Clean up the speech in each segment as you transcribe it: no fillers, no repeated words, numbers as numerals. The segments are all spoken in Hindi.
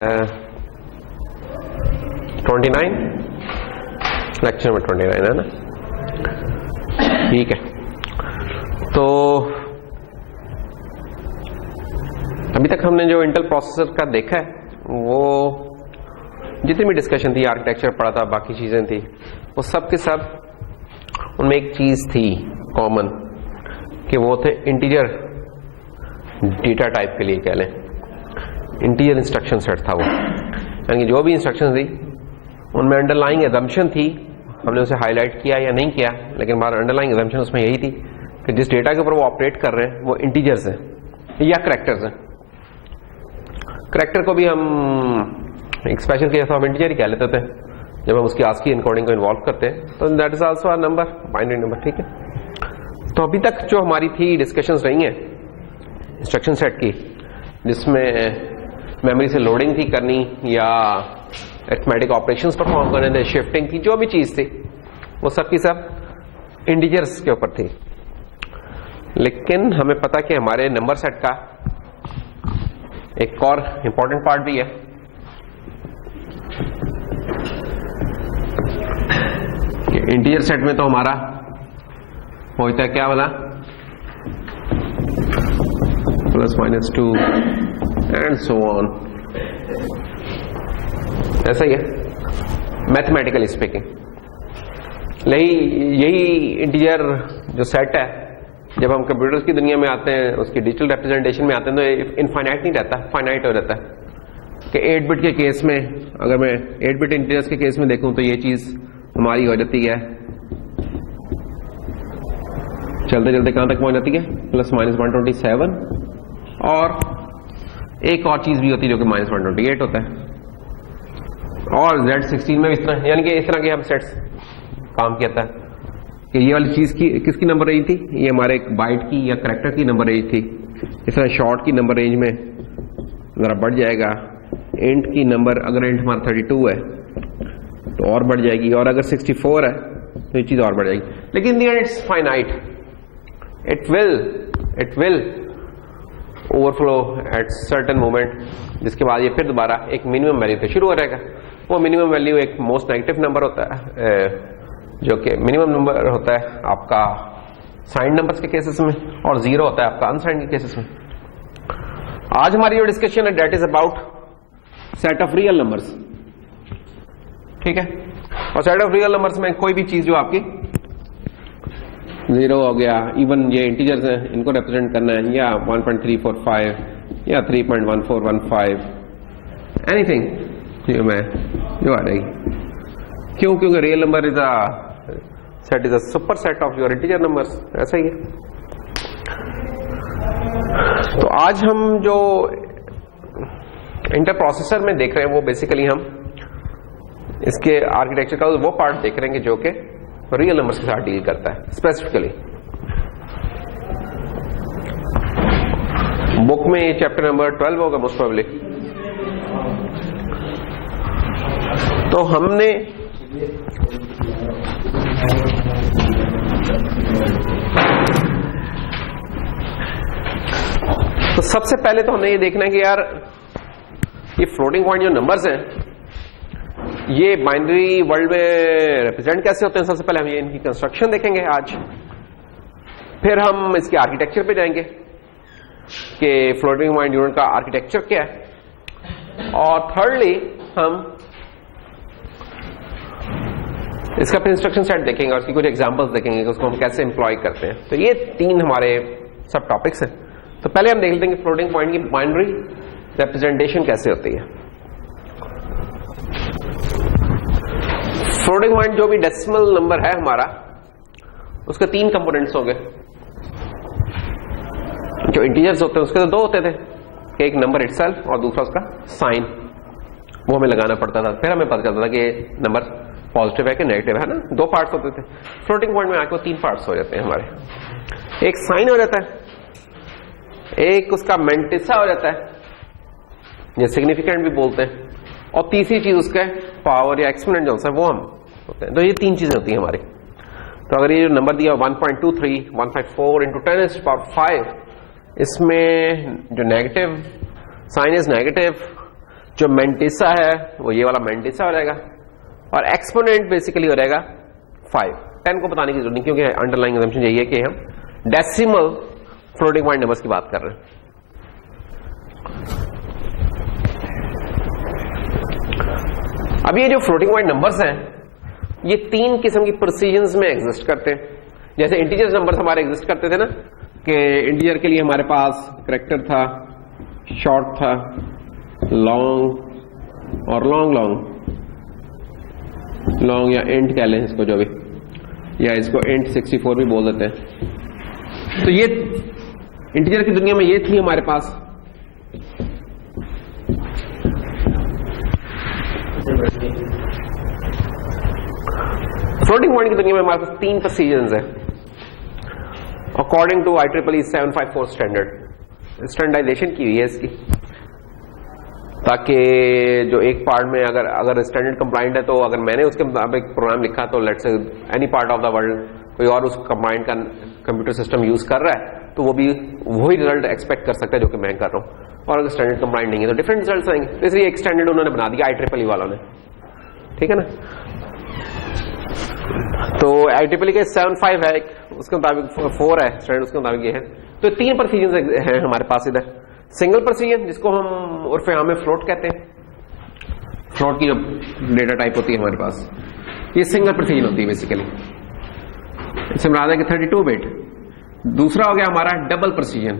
29 लेक्चर नंबर 29 है ना। ठीक है, तो अभी तक हमने जो इंटेल प्रोसेसर का देखा है वो जितनी भी डिस्कशन थी, आर्किटेक्चर पढ़ा था, बाकी चीजें थी, वो सब के सब उनमें एक चीज थी कॉमन कि वो थे इंटीजर डेटा टाइप के लिए कह लें, इंटीजर इंस्ट्रक्शन सेट था वो, यानी जो भी इंस्ट्रक्शन थी उनमें अंडरलाइंग एजम्पशन थी, हमने उसे हाईलाइट किया या नहीं किया, लेकिन हमारा अंडरलाइंग एजम्पशन उसमें यही थी कि जिस डेटा के ऊपर वो ऑपरेट कर रहे हैं वो इंटीजर्स हैं या करैक्टर्स हैं। करैक्टर को भी हम एक स्पेशल केस ऑफ इंटीजर ही कह लेते थे जब हम उसकी आस्की एनकोडिंग को इन्वॉल्व करते हैं, तो that is also a number, binary number. ठीक है, तो अभी तक जो हमारी थी डिस्कशंस रही हैं इंस्ट्रक्शन सेट की, जिसमें मेमोरी से लोडिंग थी करनी या अरिथमेटिक ऑपरेशंस परफॉर्म करने थे, शिफ्टिंग थी, जो भी चीज थी वो सब की सब इंटीजर्स के ऊपर थी। लेकिन हमें पता कि हमारे नंबर सेट का एक और इंपॉर्टेंट पार्ट भी है कि इंटीजर सेट में तो हमारा होता है क्या वाला +-2 एंड सो ऑन, ऐसा ही है मैथमेटिकली स्पीकिंग। यही इंटीजर जो सेट है जब हम कंप्यूटर्स की दुनिया में आते हैं, उसकी डिजिटल रिप्रेजेंटेशन में आते हैं, तो इनफाइनाइट नहीं रहता, फाइनाइट हो जाता है कि 8 बिट के केस में, अगर मैं 8 बिट इंटीजर्स के केस में देखूं तो ये चीज हमारी हो जाती है चलते चलते कहां तक पहुंच जाती है +-127, और एक और चीज भी होती है जो कि -128 होता है, और Z16 में इस तरह, यानी कि इस तरह के हम सेट्स काम किया था कि ये वाली चीज की किसकी नंबर रेंज थी, ये हमारे एक बाइट की या करैक्टर की नंबर रेंज थी। इस तरह शॉर्ट की नंबर रेंज में जरा बढ़ जाएगा, इंट की नंबर, अगर इंट हमारा 32 है तो और बढ़ जाएगी, और अगर 64 है तो ये चीज और बढ़ जाएगी। लेकिन it's finite, it will overflow at certain moment, जिसके बाद ये फिर दोबारा एक मिनिमम वैल्यू से शुरू हो जाएगा। वो मिनिमम वैल्यू एक मोस्ट नेगेटिव नंबर होता है, जो कि मिनिमम नंबर होता है आपका साइंड नंबर्स के केसेस में, और 0 होता है आपका अनसाइंड के केसेस में। आज हमारी जो डिस्कशन है that is about set of real numbers. ठीक है, और सेट ऑफ रियल नंबर्स में कोई भी चीज जो आपकी 0 हो गया, इवन ये इंटीजर्स हैं इनको रिप्रेजेंट करना है, या 1.345 या 3.1415, एनीथिंग जो आ रही, क्यों? क्योंकि real number is a set, is a super set of your integer numbers, ऐसा ही है। तो आज हम जो इंटर प्रोसेसर में देख रहे हैं वो बेसिकली हम इसके आर्किटेक्चर का वो पार्ट देख रहे हैं जो कि रियल नंबर्स के साथ डील करता है स्पेसिफिकली। बुक में चैप्टर नंबर 12 होगा मोस्ट प्रोबेबली। तो हमने तो सबसे पहले तो हमें ये देखना है कि यार ये फ्लोटिंग पॉइंट जो नंबर्स हैं ये बाइनरी वर्ल्ड में रिप्रेजेंट कैसे होते हैं। सबसे पहले हम ये इनकी कंस्ट्रक्शन देखेंगे आज, फिर हम इसके आर्किटेक्चर पे जाएंगे कि फ्लोटिंग पॉइंट यूनिट का आर्किटेक्चर क्या है, और थर्डली हम इसका फिर इंस्ट्रक्शन सेट देखेंगे और इसकी कुछ एग्जांपल्स देखेंगे कि उसको हम कैसे एम्प्लॉय करते हैं। तो ये 3 हमारे सब टॉपिक्स हैं। तो पहले हम देख लेते हैं कि फ्लोटिंग पॉइंट की बाइनरी रिप्रेजेंटेशन कैसे होती है। फ्लोटिंग पॉइंट जो भी डेसिमल नंबर है हमारा, उसके 3 कंपोनेंट्स हो गए। जो इंटीजर्स होते हैं उसके तो 2 होते थे, एक नंबर इटसेल्फ और दूसरा उसका साइन, वो हमें लगाना पड़ता था, फिर हमें पता चलता था कि नंबर पॉजिटिव है कि नेगेटिव है ना। 2 पार्ट्स होते थे। फ्लोटिंग पॉइंट में आके 3 पार्ट्स हो जाते हैं हमारे, एक साइन हो जाता है, एक उसका मेंटिसा हो जाता है, ये सिग्निफिकेंट भी बोलते हैं, और तीसरी चीज उसका पावर या एक्सपोनेंट जो होता है वो हम होते हैं। तो ये 3 चीजें होती हैं हमारी। तो अगर ये जो नंबर दिया 1.23 into 10⁵, इसमें जो नेगेटिव साइन इज नेगेटिव, जो मेंटिसा है वो ये वाला मेंटिसा हो जाएगा, और एक्सपोनेंट बेसिकली हो जाएगा 5। 10 को बताने की जरूरत नहीं, क्योंकि अंडरलाइंग असम्पशन यही है कि हम डेसिमल फ्लोटिंग पॉइंट नंबर्स की बात कर रहे हैं। अब ये जो फ्लोटिंग पॉइंट नंबर्स हैं ये 3 किस्म की प्रोसीजंस में एग्जिस्ट करते हैं। जैसे इंटीजर्स नंबर्स हमारे एग्जिस्ट करते थे ना, कि इंटीजर के लिए हमारे पास करैक्टर था, शॉर्ट था, लॉन्ग और लॉन्ग या इंट कह लें इसको, जो भी, या इसको इंट 64 भी बोल देते हैं। तो ये इंटीजर की दुनिया में ये थी हमारे पास। फ्लोटिंग पॉइंट की दुनिया में हमारे पास 3 प्रोसीजर्स हैं अकॉर्डिंग टू IEEE 754 स्टैंडर्डाइजेशन की हुई है इसकी, ताकि जो एक पार्ट में अगर स्टैंडर्ड कंप्लाइंट है, तो अगर मैंने उसके मुताबिक प्रोग्राम लिखा तो let's say any part of the world कोई और उस कंप्लाइंट का कंप्यूटर सिस्टम यूज कर रहा है तो वो भी वही रिजल्ट एक्सपेक्ट कर सकता है जो कि मैं कर रहा हूं। और अगर स्टैंडर्ड कंप्लाइंट नहीं है तो डिफरेंट रिजल्ट्स आएंगे। तो इसलिए एक स्टैंडर्ड उन्होंने बना दिया IEEE वालों ने, ठीक है ना। तो IEEE के 7.5 है, उसके मुताबिक 4 है स्टैंडर्ड, उसके मुताबिक ये है। तो 3 प्रोसीजर हैं हमारे पास इधर। सिंगल प्रोसीजर जिसको हम उर्फ आम में फ्लोट कहते हैं, फ्लोट की जो डेटा टाइप होती है हमारे पास, ये सिंगल प्रोसीजर होती है बेसिकली। इससे मुराद है कि 32 बिट। दूसरा हो गया हमारा डबल प्रोसीजर,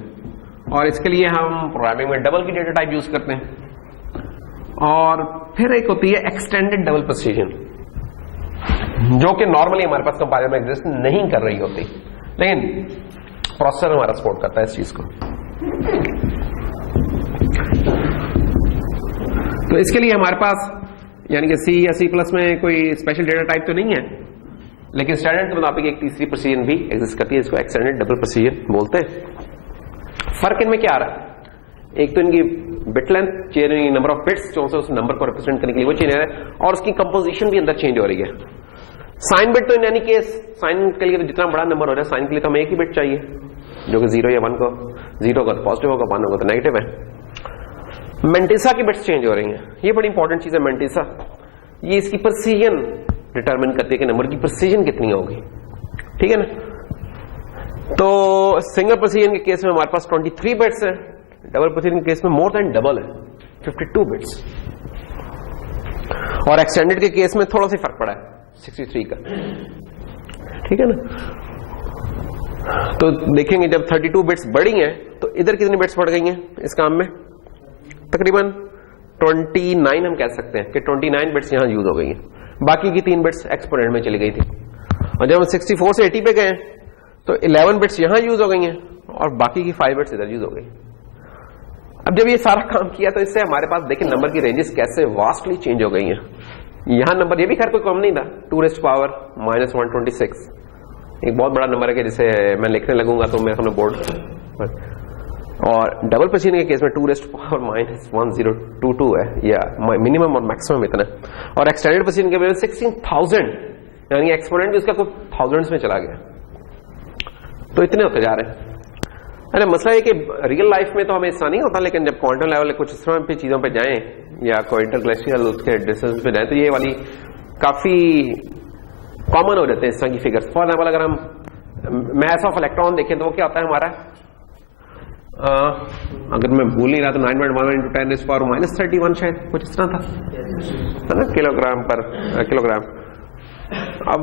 और इसके लिए हम प्रोग्रामिंग में डबल की डेटा टाइप यूज करते हैं। और फिर एक होती है एक्सटेंडेड डबल प्रोसीजर, जो कि नॉर्मली हमारे पास कंपाइलर में एग्जिस्ट नहीं कर रही होती, लेकिन प्रोसेसर हमारा सपोर्ट करता है इस चीज को। तो इसके लिए हमारे पास यानी कि C या C+ में कोई स्पेशल डेटा टाइप तो नहीं है, लेकिन स्टैंडर्ड के मुताबिक एक तीसरी प्रोसीजर भी एग्जिस्ट करती है, इसको एक्सटेंडेड डबल प्रोसीजर बोलते हैं। फर्क इनमें क्या आ रहा है? एक तो इनकी bit length change, number of bits जो उस नंबर को रिप्रेजेंट करने के लिए वो चेंज हो रहा है, और उसकी कंपोजिशन भी अंदर चेंज हो रही है। साइन बिट तो इन एनी केस, साइन के लिए तो जितना बड़ा नंबर हो रहा है, साइन के लिए तो हमें एक ही बिट चाहिए, जो कि 0 या 1 को, 0 का तो पॉजिटिव होगा, 1 होगा तो नेगेटिव है। मेंटिसा की बिट्स चेंज हो रही हैं, ये बड़ी इंपॉर्टेंट चीज है। मेंटिसा ये इसकी प्रिसीजन डिटरमिन करती है कि नंबर की प्रिसीजन कितनी होगी, ठीक है ना। तो सिंगल प्रिसीजन के केस में हमारे पास 23 बिट्स है, डबल प्रिसीजन के केस में मोर देन डबल है, 52 बिट्स, और एक्सटेंडेड के केस में थोड़ा सा फर्क पड़ा है, 63 का, ठीक है ना। तो देखेंगे जब 32 बिट्स बढ़ी हैं तो इधर कितनी बिट्स बढ़ गई हैं इस काम में, तकरीबन 29 हम कह सकते हैं कि 29 बिट्स यहां यूज हो गई हैं, बाकी की 3 बिट्स एक्सपोनेंट में चली गई थी। और जब हम 64 से 80 पे गए तो 11 बिट्स यहां यूज हो गई हैं और बाकी की 5 बिट्स इधर यूज हो गई। अब जब ये सारा काम किया तो इससे हमारे पास देखिए नंबर की रेंजेस कैसे वास्टली चेंज हो गई हैं। यहां नंबर ये भी खैर कोई कम नहीं था, 2⁻⁻126 एक बहुत बड़ा नंबर है कि जिसे मैं लिखने लगूंगा तो मेरे सामने बोर्ड, और डबल प्रोसीजर के केस में 2⁻−1022 है, या मिनिमम और मैक्सिमम इतना। और एक्सटेंडेड प्रोसीजर के केस में 16,000, यानी एक्सपोनेंट भी उसका कुछ थाउजेंड्स में चला गया। तो इतने होते जा रहे हैं। अरे मसला है कि रियल लाइफ में तो हमें ऐसा नहीं होता, लेकिन जब क्वांटम लेवल कुछ इस तरह की चीजों पे जाएं या कोई इंटरगैलेक्टिकल उसके डिस्टेंस पे जाएं तो ये वाली काफी कॉमन हो जाते हैं इस तरह की फिगर्स। फॉर एग्जाम्पल अगर हम मास ऑफ इलेक्ट्रॉन देखें तो वो क्या होता है हमारा, अगर मैं भूल नहीं रहा तो 9.11 × 10⁻31 शायद कुछ इस तरह था, है ना, किलोग्राम पर किलोग्राम। अब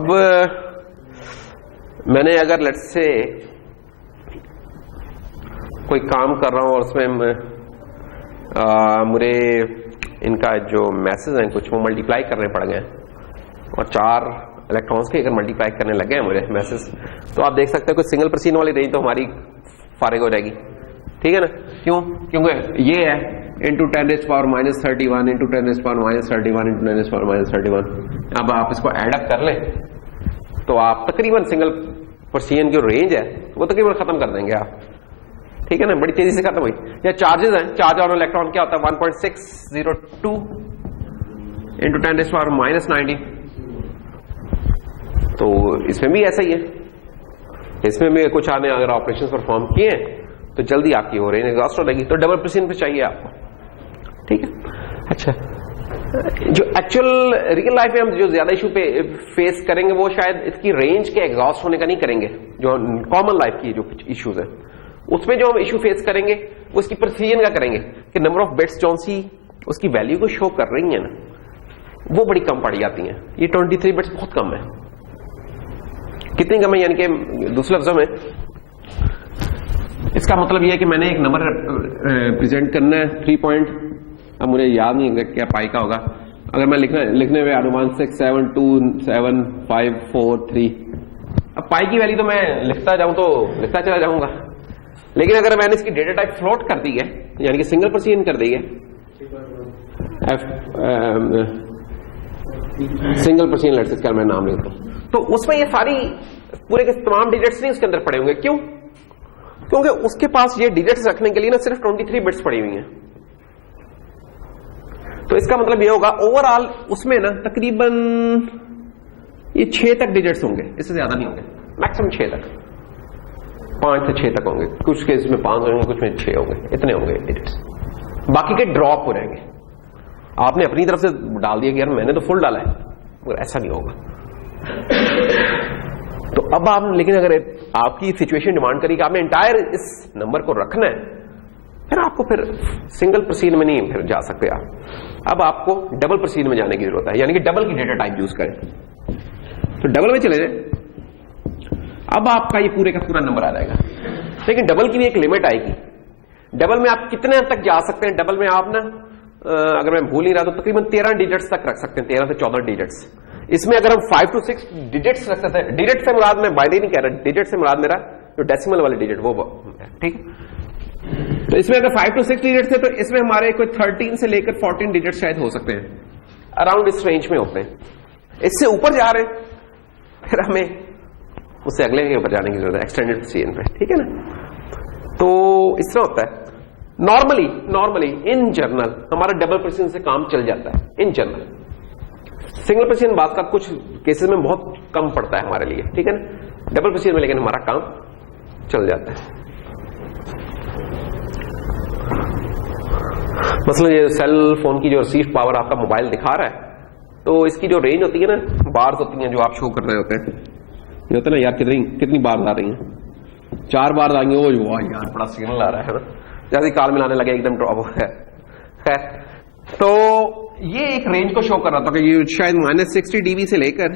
मैंने अगर लेट्स से कोई काम कर रहा हूं और उसमें मुझे इनका जो मैसेज हैं कुछ वो मल्टीप्लाई करने पड़ गए और 4 इलेक्ट्रॉन्स के अगर मल्टीप्लाई करने लगे हैं मुझे मैसेज, तो आप देख सकते हैं कुछ सिंगल प्रोसीजर वाली रेंज तो हमारी फारिग हो जाएगी, ठीक है ना। क्यों? क्योंकि ये है इंटू 10⁻⁻31 इंटू 10⁻⁻31 इंटू 10⁻⁻31। अब आप इसको एडअप कर लें तो आप तकरीबन सिंगल प्रोसीजर की रेंज है वो तकरीबन खत्म कर देंगे आप, ठीक है ना, बड़ी तेजी से खत्म हुई। या चार्जेस हैं, चार्ज ऑन इलेक्ट्रॉन क्या होता है 1.602 इंटू 10⁻⁻90। तो इसमें भी ऐसा ही है, इसमें भी कुछ आपने अगर ऑपरेशन परफॉर्म किए हैं तो जल्दी आपकी हो रही है एग्जॉस्ट हो जाएगी, तो डबल प्रोसीजर पे चाहिए आपको, ठीक है। अच्छा, जो एक्चुअल रियल लाइफ में हम जो ज्यादा इशू पे फेस करेंगे वो शायद इसकी रेंज के एग्जॉस्ट होने का नहीं करेंगे। जो कॉमन लाइफ की जो इश्यूज है उसमें जो हम इशू फेस करेंगे वो इसकी प्रिसीजन का करेंगे कि नंबर ऑफ बिट्स जो सी उसकी वैल्यू को शो कर रही है ना वो बड़ी कम पड़ जाती हैं। ये 23 बिट्स बहुत कम है। कितनी कम है? यानी कि दूसरे लफ्जों में इसका मतलब यह है कि मैंने एक नंबर प्रेजेंट करना है 3 पॉइंट, अब मुझे याद नहीं क्या पाई का होगा। अगर मैं लिखने में अनुमान 6 7 2 7 5 4 3, अब पाई की वैल्यू तो मैं लिखता जाऊं तो लिखता चला जाऊंगा, लेकिन अगर मैंने इसकी डेटा टाइप फ्लोट कर दी है यानी कि सिंगल प्रेसिजन कर दी है, सिंगल प्रेसिजन लेट्स से मैं नाम लेता हूं, तो उसमें ये सारी पूरे के तमाम डिजिट्स नहीं उसके अंदर पड़े होंगे। क्यों? क्योंकि उसके पास ये डिजिट्स रखने के लिए ना सिर्फ 23 बिट्स पड़ी हुई हैं। तो इसका मतलब ये होगा ओवरऑल उसमें ना तकरीबन ये 6 तक डिजिट्स होंगे, इससे ज्यादा नहीं होंगे, मैक्सिमम 6 तक, 5 से 6 तक होंगे। कुछ केस में 5 होंगे, कुछ में 6 होंगे, इतने होंगे डिजिट्स। बाकी के ड्रॉप हो रहेंगे। आपने अपनी तरफ से डाल दिया कि यार मैंने तो फुल डाला है, मगर ऐसा नहीं होगा। तो अब आप, लेकिन अगर आपकी सिचुएशन डिमांड करी कि आपने एंटायर इस नंबर को रखना है, फिर आपको फिर सिंगल प्रोसीजन में नहीं फिर जा सकते आप। अब आपको डबल प्रोसीजन में जाने की जरूरत है, यानी कि डबल की डेटा टाइप यूज करें। तो डबल में चले जाए, अब आपका ये पूरे का पूरा नंबर आ जाएगा। लेकिन डबल की भी एक लिमिट आएगी। डबल में आप कितने तक जा सकते हैं? डबल में आप ना, अगर मैं भूल नहीं रहा तो तकरीबन 13 डिजिट्स तक रख सकते हैं, 13 से 14 डिजिट्स। इसमें अगर हम 5 to 6 डिजिट्स रख सकते हैं, डिजिट से मुराद मैं बाइनरी नहीं कह रहा, डिजिट से मुराद मेरा जो डेसिमल वाले डिजिट वो, ठीक है। तो इसमें अगर 5 to 6 डिजिट्स है तो इसमें हमारे कोई 13 से लेकर 14 डिजिट शायद हो सकते हैं, अराउंड इस रेंज में होते हैं। इससे ऊपर जा रहे हैं फिर हमें उससे अगले के ऊपर जाने की जरूरत है, एक्सटेंडेड प्रोसीजन पे, ठीक है ना। तो इस तरह होता है। नॉर्मली इन जनरल हमारा डबल प्रेसिजन से काम चल जाता है इन जनरल। सिंगल प्रेसिजन बात का कुछ केसेस में बहुत कम पड़ता है हमारे लिए, ठीक है ना। डबल प्रेसिजन में लेकिन हमारा काम चल जाता है। मसलन ये सेल फोन की जो रिसीव पावर आपका मोबाइल दिखा रहा है, तो इसकी जो रेंज होती है ना, बार्स होती हैं जो आप शो कर रहे होते हैं, ये होता है ना यार कितनी बार आ रही हैं, 4 बार आएंगे, वो वाह यार बड़ा सिग्नल आ रहा है ना, जैसे काल मिलाने लगे एकदम ड्रॉप हो गया। खैर, तो ये एक रेंज को शो कर रहा था कि ये शायद -60 dB से लेकर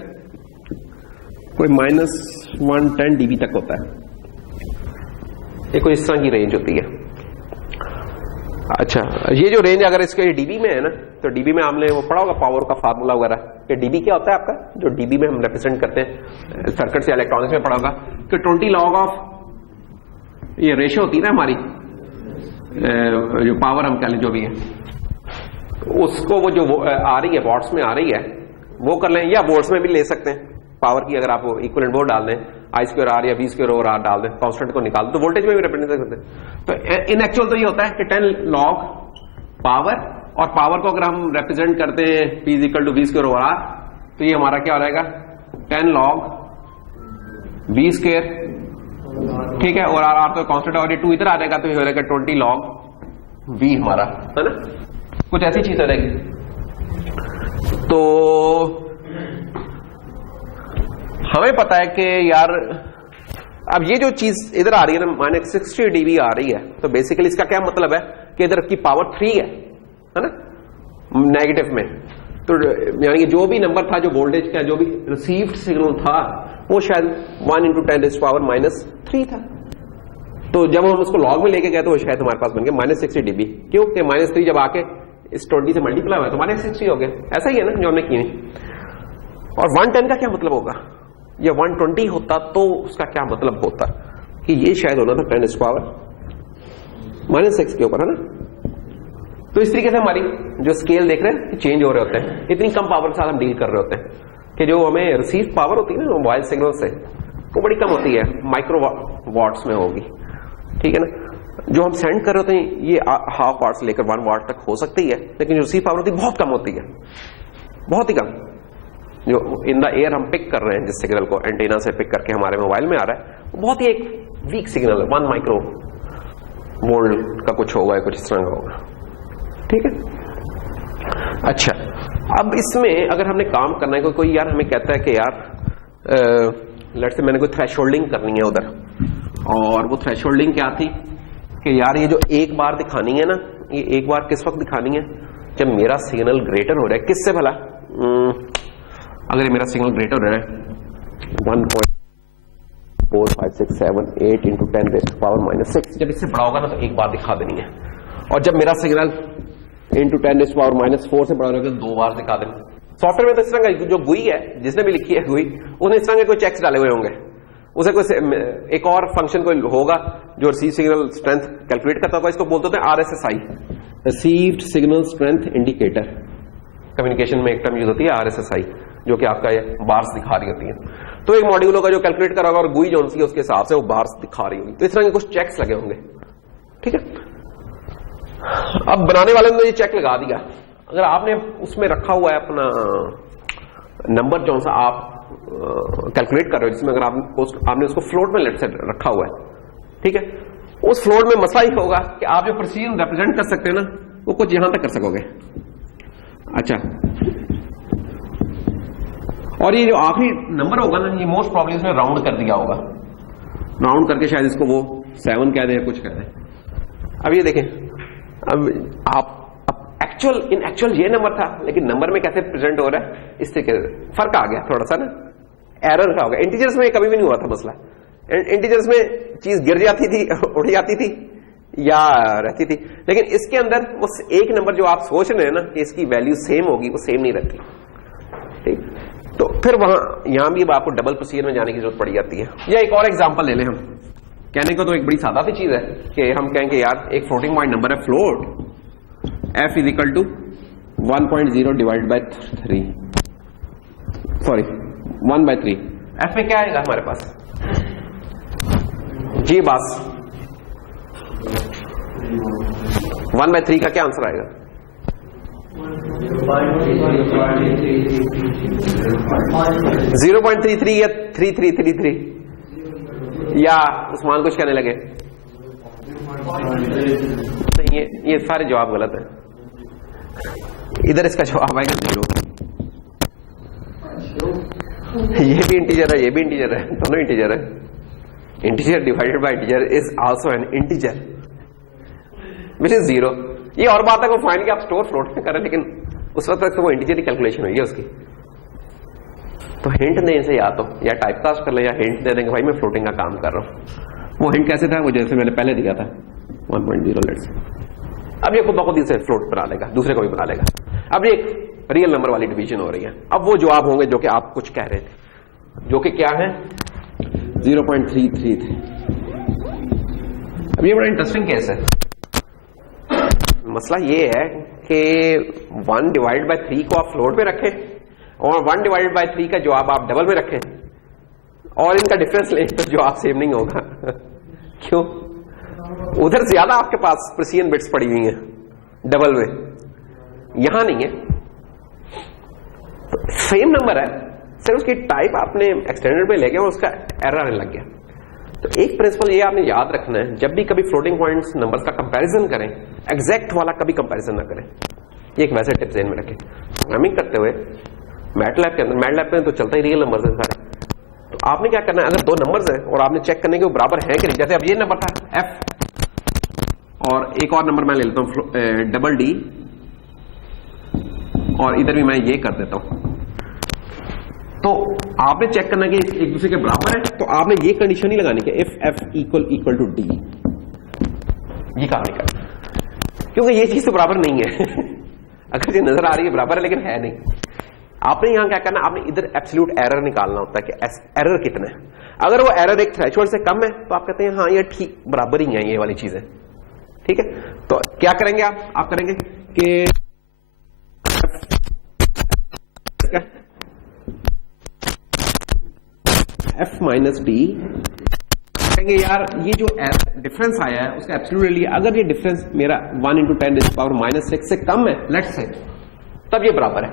कोई -110 dB तक होता है। ये कोई इस तरह की रेंज होती है। अच्छा, ये जो रेंज अगर इसके डीबी में है ना, तो डीबी में आपने वो पढ़ा होगा पावर का फार्मूला वगैरह, कि डीबी क्या होता है आपका, जो डीबी में हम रिप्रेजेंट करते हैं सर्किट से इलेक्ट्रॉनिक्स में पढ़ा होगा कि 20 log ऑफ ये रेशियो होती है ना हमारी, जो पावर हम कह लें जो भी है, उसको वो जो आ रही है वॉट्स में आ रही है वो कर लें, या वोल्ट्स में भी ले सकते हैं पावर की। अगर आप इक्विवेलेंट वो डाल दें, I² या V² ओवर R डाल दें, कांस्टेंट को निकाल दें, तो वोल्टेज में भी रिप्रेजेंट करते हैं। तो इन एक्चुअल तो ये होता है कि 10 log पावर, और पावर को अगर हम रिप्रेजेंट करते हैं P = V² ओवर R, तो ये हमारा क्या हो जाएगा 10 log V², ठीक है, और R तो कांस्टेंट, और ये 2 इधर आ जाएगा तो ये हो जाएगा 20 log V हमारा, है ना, कुछ ऐसी चीज हो जाएगी। तो हमें पता है कि यार अब ये जो चीज इधर आ रही है ना -60 dB आ रही है, तो बेसिकली इसका क्या मतलब है कि इधर की पावर 3 है ना नेगेटिव में, तो यानी कि जो भी नंबर था, जो वोल्टेज का जो भी रिसीव्ड सिग्नल था, वो शायद 1 × 10⁻³ था। तो जब हम उसको लॉग में लेके गए तो वो शायद हमारे पास बन गया -60 dB। क्यों कि -3 जब आके इस 20 से मल्टीप्लाई हुआ तो -60 हो गया। ऐसा ही है ना जो हमने किए। और 110 का क्या मतलब होगा, या 120 होता तो उसका क्या मतलब होता कि ये शायद होना था 10⁻⁻6 के ऊपर, है ना। तो इस तरीके से हमारी जो स्केल देख रहे हैं चेंज हो रहे होते हैं। इतनी कम पावर के साथ हम डील कर रहे होते हैं कि जो हमें रिसीव पावर होती है ना मोबाइल सिग्नल से, वो बड़ी कम होती है, माइक्रो वॉट्स में होगी, ठीक है ना। जो हम सेंड कर रहे होते हैं ये ½ वाट से लेकर 1 वाट तक हो सकती है, लेकिन जो रिसीव पावर होती है बहुत कम होती है, बहुत ही कम। जो इन द एयर हम पिक कर रहे हैं जिस सिग्नल को एंटीना से पिक करके हमारे मोबाइल में आ रहा है, वो बहुत ही एक वीक सिग्नल है, 1 माइक्रो वोल्ट का कुछ होगा, कुछ इस तरह का होगा, ठीक है। अच्छा, अब इसमें अगर हमने काम करना है, कोई यार हमें कहता है कि यार लेट्स से मैंने कोई थ्रेशोल्डिंग करनी है उधर, और वो थ्रेशोल्डिंग क्या थी कि यार ये जो एक बार दिखानी है ना, ये एक बार किस वक्त दिखानी है, जब मेरा सिग्नल ग्रेटर हो रहा है किससे भला, अगर ये मेरा सिग्नल ग्रेटर हो रहा है 1.4567 into 10⁻⁻�6, जब इससे बड़ा होगा ना तो एक बार दिखा देनी है, और जब मेरा सिग्नल into 10⁻⁻4 से बड़ा होगा तो 2 बार दिखा देना। सॉफ्टवेयर में तो इस तरह का जो गुई है, जिसने भी लिखी है गुई, उसने इस तरह के कोई चेक्स डाले हुए होंगे, उसे कोई एक और फंक्शन कोई होगा जो रिसीव सिग्नल स्ट्रेंथ कैलकुलेट करता होगा, इसको बोलते हैं RSSI, received signal strength indicator. Communication में एक टर्म यूज होती है RSSI, जो कि आपका ये बार्स दिखा रही होती है। तो एक मॉड्यूल होगा जो कैलकुलेट करा होगा और गुई जो सी उसके हिसाब से वो बार्स दिखा रही होगी, तो इस तरह के कुछ चेक्स लगे होंगे। ठीक है, अब बनाने वाले ने ये चेक लगा दिया, अगर आपने उसमें रखा हुआ है अपना नंबर जो सा आप कैलकुलेट कर रहे हो, जिसमें अगर आपने उसको फ्लोट में लेट से रखा हुआ है, ठीक है, उस फ्लोट में मसला ही होगा कि आप जो प्रिसीजन रिप्रेजेंट कर सकते हैं ना, वो कुछ यहां तक कर सकोगे। अच्छा, और ये जो आखिरी नंबर होगा ना, ये मोस्ट प्रॉब्लम इसमें राउंड कर दिया होगा, राउंड करके शायद इसको वो 7 कह दे या कुछ कह दे। अब ये देखें, अब आप इन एक्चुअल ये नंबर था, लेकिन नंबर में कैसे प्रेजेंट हो रहा है, इस तरीके से फर्क आ गया थोड़ा सा ना, एरर का हो गया। इंटीजर्स में कभी भी नहीं हुआ था मसला, इंटीजर्स में चीज गिर जाती थी, उड़ जाती थी या रहती थी, लेकिन इसके अंदर वो एक नंबर जो आप सोच रहे हैं ना कि इसकी वैल्यू सेम होगी, वो सेम नहीं रहती। ठीक, तो फिर यहां भी आपको डबल प्रोसीजर में जाने की जरूरत पड़ जाती है। या एक और एग्जांपल ले लें हम, कहने को तो एक बड़ी सादा सी चीज है कि हम कहेंगे यार एक फ्लोटिंग पॉइंट नंबर है float, f is equal to 1.0 divided by 3, sorry 1/3। f में क्या आएगा हमारे पास जी, बस 1/3 का क्या आंसर आएगा? 0.33 या 3333, या उस्मान कुछ कहने लगे? ये सारे जवाब गलत है। इधर इसका जवाब आएगा 0। ये भी इंटीजर है, ये भी इंटीजर है, दोनों इंटीजर है। Integer divided by integer is also an integer which is 0। ये और बात है, वो फाइन कि आप स्टोर फ्लोट में करें, लेकिन उस वक्त तक तो वो इंटीजर की कैलकुलेशन हुई है उसकी। तो हिंट देने से या टाइपकास्ट कर ले या हिंट दे देंगे भाई मैं फ्लोटिंग का काम कर रहा हूं। वो हिंट कैसे था, वो जैसे मैंने पहले दिया था 1.0 लेट्स। अब ये खुद ब खुद इसे फ्लोट बना लेगा, दूसरे को भी बना लेगा। अब ये एक रियल नंबर वाली डिवीजन हो रही है। अब वो जवाब होंगे जो कि आप कुछ कह रहे थे, जो कि क्या है 0.33 थे। अब ये बड़ा इंटरेस्टिंग केस है। मसला ये है कि 1/3 को आप फ्लोट में रखें और 1/3 का जवाब आप डबल में रखें और इनका डिफरेंस लें तो जवाब सेम नहीं होगा। क्यों? उधर ज्यादा आपके पास प्रिसीजन बिट्स पड़ी हुई हैं डबल में, यहां नहीं है। तो सेम नंबर है, सिर्फ उसकी टाइप आपने एक्सटेंडेड पे ले गया और उसका एरर आने लग गया। तो एक प्रिंसिपल ये आपने याद रखना है, जब भी कभी फ्लोटिंग पॉइंट्स नंबर्स का कंपैरिजन करें, एग्जैक्ट वाला कभी कंपैरिजन ना करें। ये एक वैसे टिप ज़हन में रखें। प्रोग्रामिंग करते हुए मैटलैब के अंदर, मैटलैब में तो चलता ही रियल नंबर्स हैं सारे, तो आपने क्या करना है, अगर 2 नंबर्स हैं और आपने चेक करने के वो बराबर हैं कि नहीं, जैसे अब ये नंबर था f और एक और नंबर मैं ले लेता हूं डबल d, और इधर भी मैं ये कर देता हूं, तो आपने चेक करना कि एक दूसरे के बराबर है, तो आपने ये कंडीशन नहीं लगानी कि if f equal to d, ये काम नहीं करना, क्योंकि ये चीज तो बराबर नहीं है। अगर ये नजर आ रही है बराबर है लेकिन है नहीं। आपने यहां क्या करना, आपने इधर एब्सोल्यूट एरर निकालना होता है कि एरर कितना है। अगर वो एरर एक थ्रेशोल्ड से कम है तो आप कहते हैं हाँ ये ठीक बराबर ही है ये वाली चीजें, ठीक है। तो क्या करेंगे आप करेंगे कि f माइनस डी कहेंगे यार ये जो डिफरेंस आया है उसका एब्सोल्यूटली, अगर ये डिफरेंस मेरा 1 × 10⁻⁻6 से कम है लेट्स से, तब ये बराबर है।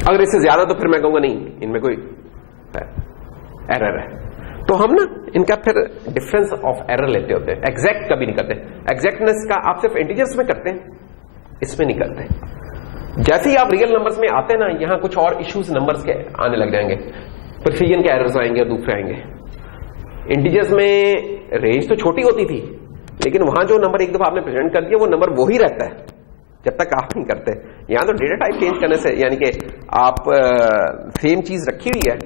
अगर इससे ज्यादा तो फिर मैं कहूंगा नहीं, इनमें कोई एरर है। तो हम ना इनका फिर डिफरेंस ऑफ एरर लेते होते हैं, एग्जैक्ट कभी नहीं करते। एग्जैक्टनेस का आप सिर्फ इंटीजर्स में करते हैं, इसमें नहीं करते। जैसे ही आप रियल नंबर्स में आते हैं ना, यहां कुछ और इश्यूज नंबर्स के आने लग जाएंगे, प्रिसीजन के एरर्स आएंगे और दूसरे आएंगे। इंटीजर्स में रेंज तो छोटी होती थी, लेकिन वहां जो नंबर एक दफा आपने प्रेजेंट कर दिया वो नंबर वो ही रहता है जब तक आप नहीं करते। यहां तो डेटा टाइप चेंज करने से, यानी कि आप सेम चीज रखी हुई है,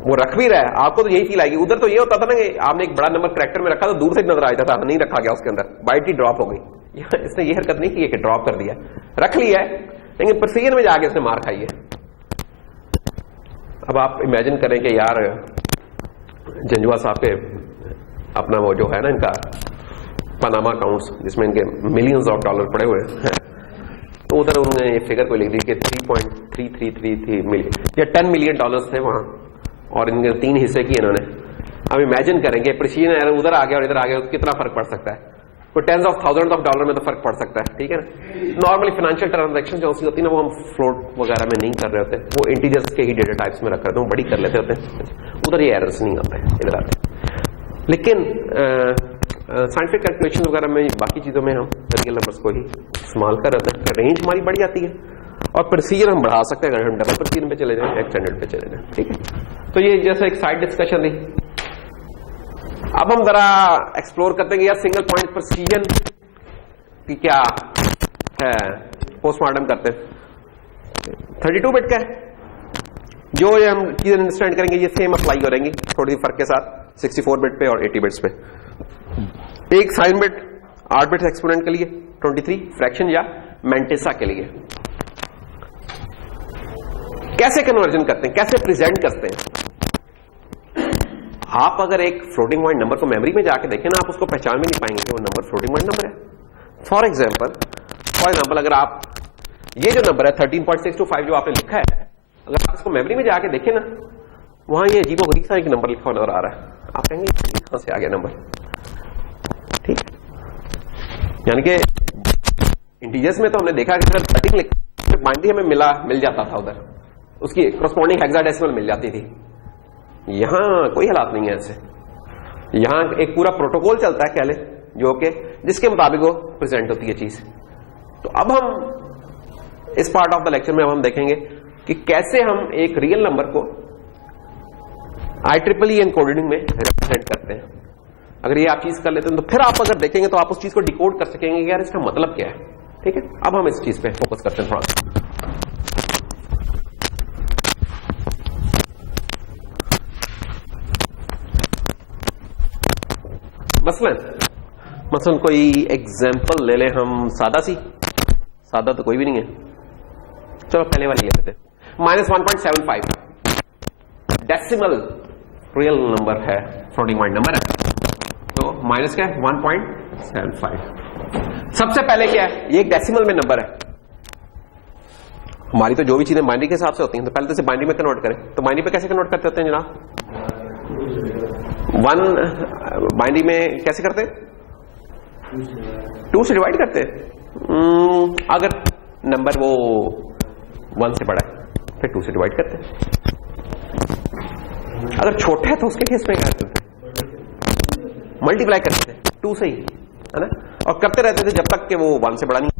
वो रख भी रहा है, आपको तो यही फील आएगी। उधर तो ये होता था ना कि आपने एक बड़ा नंबर करैक्टर में रखा तो दूर से नजर आता था, नहीं रखा गया उसके अंदर, बाइट ही ड्रॉप हो गई। इसने ये हरकत नहीं की है कि ड्रॉप कर दिया, रख लिया है, लेकिन प्रोसीजर में जाके उसने मार खाई है। अब आप इमेजिन करें कि यार जंजुआ साहब के अपना वो जो है ना इनका पनामा अकाउंट्स, जिसमें इनके मिलियंस ऑफ डॉलर पड़े हुए हैं, तो उधर उन्होंने ये फिगर को लिख दी कि 3.3333 मिलियन या 10 मिलियन डॉलर्स थे वहां, और इनके 3 हिस्से किए इन्होंने। अब इमेजिन करेंगे प्रिसीजन एरर उधर आ गया और इधर आ गया, तो कितना फर्क पड़ सकता है? कोई tens of thousand of dollar में तो फर्क पड़ सकता है, ठीक है ना। नॉर्मली फाइनेंशियल ट्रांजैक्शन जो होती है ना, वो हम फ्लोट वगैरह में नहीं कर रहे होते, वो इंटीजर्स के ही डेटा टाइप्स में रख रहे होते, वो बड़ी कर लेते होते हैं, उधर ये एरर्स नहीं आते हैं, इधर आते हैं। लेकिन साइंटिफिक कैलकुलेशन वगैरह में, बाकी चीजों में हम रियल नंबर्स को ही इस्तेमाल कर रहे हैं। रेंज हमारी बढ़ जाती है और प्रोसीजर हम बढ़ा सकते हैं अगर हम डबल प्रोसीजर पे चले जाए, एक्सटेंडेड पे चले जाए, ठीक है। तो ये जैसे एक साइड डिस्कशन थी। अब हम जरा एक्सप्लोर करते हैं कि यार सिंगल पॉइंट प्रोसीजन की क्या है, पोस्टमार्टम करते हैं। 32 बिट का है, जो ये हम चीजें अंडरस्टैंड करेंगे ये सेम अप्लाई हो रहेंगी, थोड़ी सी फर्क के साथ 64 बिट पे और 80 बिट्स पे। एक साइन बिट 8 बिट एक्सपोनेंट के लिए, 23 फ्रैक्शन या मैंटिसा के लिए। कैसे कन्वर्जन करते हैं, कैसे प्रेजेंट करते हैं? आप अगर एक फ्लोटिंग पॉइंट नंबर को मेमोरी में जाके देखें ना, आप उसको पहचान भी नहीं पाएंगे कि वो नंबर फ्लोटिंग पॉइंट नंबर है। फॉर एग्जाम्पल अगर आप ये जो नंबर है 13.625 जो आपने लिखा है, अगर आप इसको मेमोरी में जाके देखें ना, वहां ये अजीबोगरीब सा एक नंबर लिखा नजर आ रहा है, आप कहेंगे कहां से आ गया नंबर, ठीक। यानी कि इंटीजर्स में तो हमने देखा कि अगर 13 लिखा बाइनरी हमें मिल जाता था, उधर उसकी करस्पॉन्डिंग हेक्साडेसिमल मिल जाती थी। यहां कोई हालात नहीं है ऐसे, यहां एक पूरा प्रोटोकॉल चलता है कह ले, जो कि जिसके मुताबिक वो प्रेजेंट होती है चीज। तो अब हम इस पार्ट ऑफ द लेक्चर में अब हम देखेंगे कि कैसे हम एक रियल नंबर को IEEE एनकोडिंग में रिप्रेजेंट करते हैं। अगर ये आप चीज कर लेते हैं तो फिर आप अगर देखेंगे तो आप उस चीज को डिकोड कर सकेंगे कि यार इसका मतलब क्या है, ठीक है। अब हम इस चीज पे फोकस करते हैं थोड़ा। मसलन कोई एग्जाम्पल ले लें हम, सादा तो कोई भी नहीं है, चलो पहले वाली ले लेते हैं। -1.75 डेसिमल रियल नंबर है, फ्लोटिंग पॉइंट नंबर है, तो माइनस क्या है 1.75। सबसे पहले क्या है, ये एक डेसिमल में नंबर है। हमारी तो जो भी चीजें बाइनरी के हिसाब से होती हैं, तो पहले तो इसे बाइनरी में कन्वर्ट करें। तो बाइनरी पे कैसे कन्वर्ट करते होते हैं जनाब? 1 बाइनरी में कैसे करते हैं? 2 से डिवाइड करते हैं। अगर नंबर वो 1 से बड़ा है फिर 2 से डिवाइड करते हैं। अगर छोटा है तो उसके केस में क्या करते हैं? मल्टीप्लाई करते थे 2 से ही, है ना, और करते रहते थे जब तक कि वो 1 से बड़ा नहीं।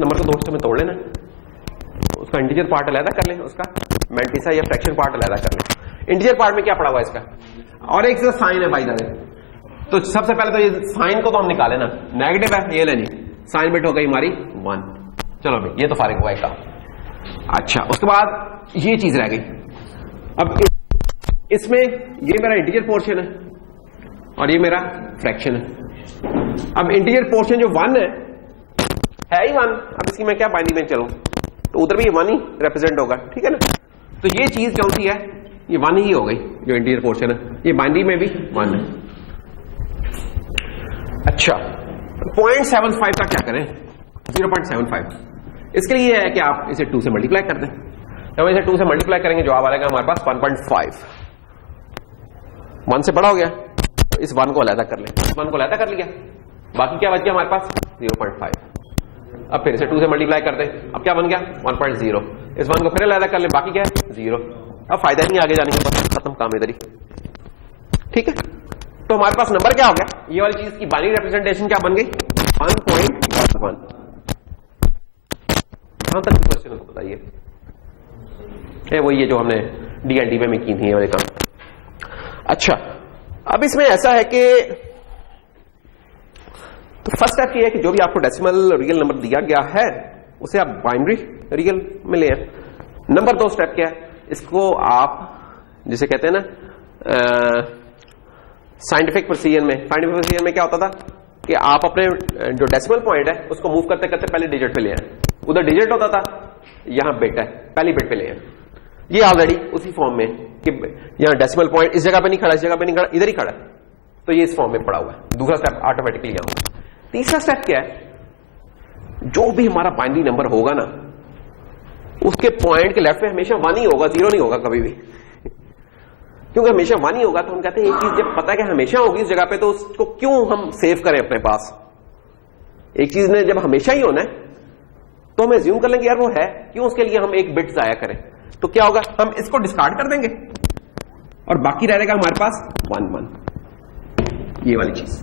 नंबर को 2 में तोड़ लेना, उसका इंटीजर पार्ट अलग कर लें, उसका मैंटिसा या फ्रैक्शन पार्ट अलग कर लें। इंटीजर पार्ट में क्या पड़ा हुआ है इसका, और एक साइन है बाई द वे। तो सबसे पहले तो ये साइन को तो हम निकाले ना, नेगेटिव है, ये लेनी साइन बिट हो गई हमारी 1। चलो भाई ये तो फारिग हुआ का। अच्छा, उसके बाद ये चीज रह गई। अब इसमें ये मेरा इंटीजर पोर्शन है और ये मेरा फ्रैक्शन है। अब इंटीजर पोर्शन जो 1 है ही 1, अब इसकी मैं क्या बाइनरी में चलूं तो उधर भी ये 1 ही रिप्रेजेंट होगा, ठीक है ना। तो ये चीज कौन सी है, ये 1 ही हो गई जो इंटीजर पोर्शन है, ये बाइनरी में भी 1 है। अच्छा, 0.75 का क्या करें, 0.75। इसके लिए है कि आप इसे 2 से मल्टीप्लाई कर दें। जब इसे 2 से मल्टीप्लाई करेंगे जवाब आएगा हमारे पास 1.5। 1 से बड़ा हो गया तो इस 1 को अलग कर लें, 1 को अलग कर लिया, बाकी क्या बच गया हमारे पास 0.5। अब फिर से 2 से मल्टीप्लाई कर दें, अब क्या बन गया 1.0, इस 1 को फिर अलग कर ले, बाकी क्या है 0, अब फायदा नहीं आगे जाने का, बस खत्म काम इधर ही। ठीक है, तो हमारे पास नंबर क्या हो गया, ये वाली चीज की बाइनरी रिप्रेजेंटेशन क्या बन गई 1.1। कहां तक क्वेश्चन है बताइए, वही है जो हमने डीएनडी में की थी ये वाले काम। अच्छा, अब इसमें ऐसा है कि तो फर्स्ट स्टेप ये है कि जो भी आपको डेसिमल रियल नंबर दिया गया है उसे आप बाइनरी रियल में ले आए। नंबर 2 स्टेप क्या है, इसको आप जिसे कहते हैं ना साइंटिफिक प्रोसीजर में क्या होता था कि आप अपने जो डेसिमल पॉइंट है उसको मूव करते करते पहले डिजिट पे ले आए, उधर डिजिट होता था, यहां बिट है, पहली बिट पे ले आए। ये ऑलरेडी उसी फॉर्म में कि यहां डेसिमल पॉइंट इस जगह पे नहीं खड़ा, इस जगह पे नहीं खड़ा, इधर ही खड़ा है, तो ये इस फॉर्म में पड़ा हुआ है। दूसरा स्टेप ऑटोमेटिकली यहां होगा। तीसरा स्टेप क्या है, जो भी हमारा बाइनरी नंबर होगा ना उसके पॉइंट के लेफ्ट में हमेशा 1 ही होगा, 0 नहीं होगा कभी भी, क्योंकि हमेशा 1 ही होगा। तो हम कहते हैं ये चीज जब पता है कि हमेशा होगी इस जगह पे तो उसको क्यों हम सेव करें अपने पास। एक चीज ने जब हमेशा ही होना है तो हम एज्यूम कर लेंगे यार वो है, क्यों उसके लिए हम एक बिट जाया करें। तो क्या होगा, हम इसको डिस्कार्ड कर देंगे और बाकी रहेगा हमारे पास 1 1, ये वाली चीज।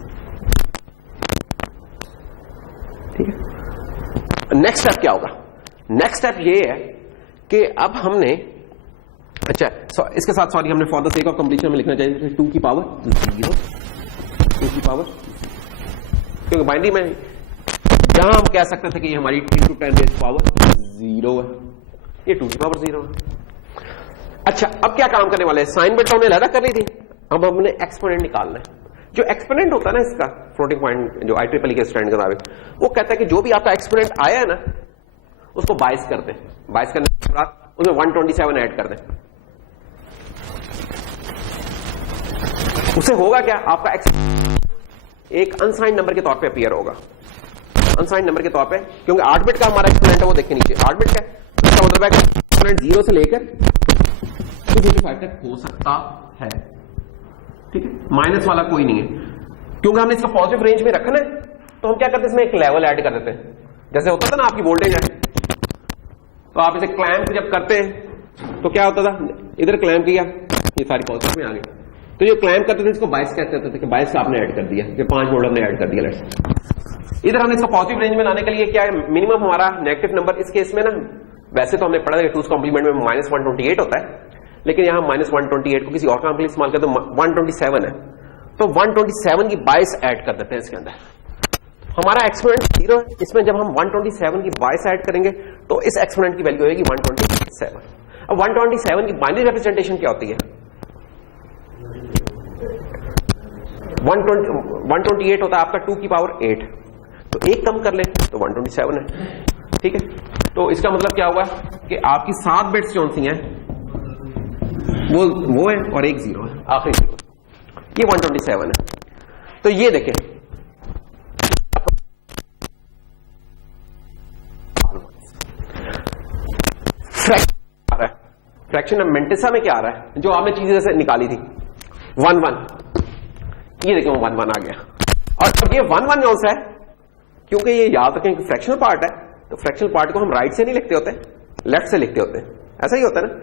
ठीक है, नेक्स्ट स्टेप क्या होगा, नेक्स्ट स्टेप ये है कि अब हमने अच्छा इसके साथ सॉरी हमने for the sake of completion में लिखना चाहिए 2 की पावर 0, 2 की पावर, क्योंकि बाइनरी में जहां हम कह सकते थे कि ये हमारी 10 to 10 रेज़ पावर 0 है, ये 2 की पावर 0 है। अच्छा, अब क्या काम करने वाले हैं, साइन बिट तो हमने अलग कर ली थी, अब हमने एक्सपोनेंट निकालना है। जो एक्सपोनेंट होता है ना इसका फ्लोटिंग पॉइंट जो IEEE के स्टैंड के मुताबिक, वो कहता है कि जो भी आपका एक्सपोनेंट आया है ना उसको बाइस कर दें, बाइस करने के बाद उसमें 127 ऐड कर दें। उससे होगा क्या, आपका एक अनसाइंड नंबर के तौर पे अपीयर होगा, अनसाइंड नंबर के तौर पे, क्योंकि 8 बिट का हमारा एक्सपोनेंट है, वो देखिए नीचे 8 बिट का, इसका मतलब है कि एक्सपोनेंट 0 से लेकर 255 तक हो सकता है। ठीक है, माइनस वाला कोई नहीं है, क्योंकि हमने इसका पॉजिटिव रेंज में रखना है तो हम क्या करते हैं इसमें एक लेवल ऐड कर देते हैं। जैसे होता था ना आपकी वोल्टेज है, तो आप इसे क्लैंप जब करते हैं तो क्या होता था, इधर क्लैंप किया, ये सारी पॉजिटिव में आ गई, तो जो क्लैंप करते थे इसको बाइस कहते थे कि बाइस आपने ऐड कर दिया, कि 5 वोल्ट हमने ऐड कर दिया। लेट्स इधर हमने इसको पॉजिटिव रेंज में लाने के लिए क्या है, मिनिमम हमारा नेगेटिव नंबर इस केस में ना, वैसे तो हमने पढ़ा था कि 2's कॉम्प्लीमेंट में -128 होता है, लेकिन यहां -128 को किसी और काम के लिए इस्तेमाल करते तो 127 है, तो 127 की 22 ऐड कर देते हैं इसके अंदर। हमारा एक्सपोनेंट 0 है, इसमें जब हम 127 की 22 ऐड करेंगे तो इस एक्सपोनेंट की वैल्यू होगी 127। अब 127 की बाइनरी रिप्रेजेंटेशन क्या होती है, 128 होता है आपका 2 की पावर 8, तो एक कम कर ले तो 127 है। ठीक है, तो इसका मतलब क्या हुआ कि आपकी 7 बिट्स जो सी हैं वो है और एक 0 है, आखिरी 0, ये 127 है। तो ये देखें फ्रैक्शन मेंटिसा में क्या आ रहा है, जो आपने चीजें जैसे निकाली थी 1 1, ये देखें 1 1 आ गया। और अब ये 1 1 कौन सा है, क्योंकि ये याद रखें कि फ्रैक्शनल पार्ट है, तो फ्रैक्शनल पार्ट को हम राइट से नहीं लिखते होते, लेफ्ट से लिखते होते हैं, ऐसा ही होता है ना,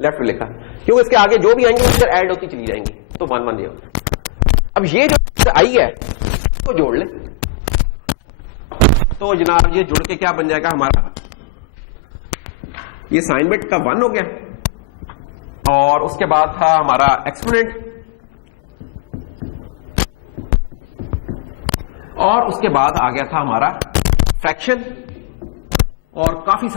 लेफ्ट में लिखा, क्योंकि इसके आगे जो भी आएंगे उधर ऐड होती चली जाएंगी, तो 1 1 ये होता। अब ये जो आई है इसको जोड़ ले, तो जनाब ये जुड़ के क्या बन जाएगा हमारा, ये साइन बिट का 1 हो गया, और उसके बाद था हमारा एक्सपोनेंट, और उसके बाद आ गया था हमारा फ्रैक्शन, और काफी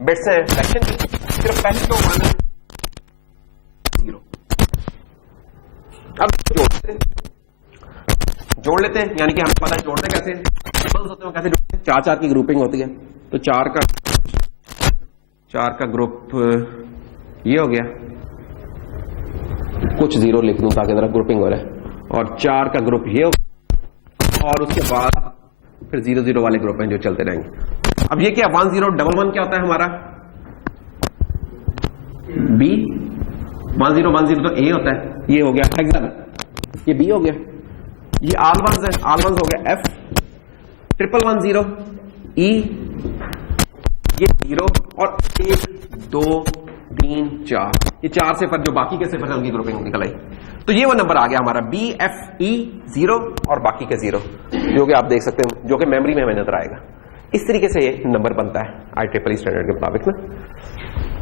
बिट्स हैं फ्रैक्शन की, सिर्फ पहले तो 1 0। अब जोड़ लेते हैं, यानी कि हमें पता है जोड़ते कैसे, सिंपल्स होते हैं कैसे जोड़ते हैं, 4 की ग्रुपिंग होती है, तो 4 का ग्रुप ये हो गया, कुछ 0 लिख दूं ताकि जरा ग्रुपिंग हो रहा है, और 4 का ग्रुप ये हो गया, और उसके बाद फिर 0 0 वाले ग्रुप हैं जो चलते रहेंगे। अब ये क्या 1 0 1 1 क्या होता है हमारा, B 1 0 1 0 तो A होता है, ये हो गया हेक्सागन, ये बी हो गया, ये ऑल वंस है, ऑल वंस हो गया एफ, 1110 ई, ये 0 और 1 2 3 4, ये 4 सिफर जो बाकी के सिफर है उनकी ग्रुपिंग निकल आई। तो ये वो नंबर आ गया हमारा बी एफ ई 0 और बाकी के 0, जो कि आप देख सकते हैं, जो कि मेमोरी में हमें नजर आएगा। इस तरीके से ये नंबर बनता है IEEE स्टैंडर्ड के मुताबिक ना।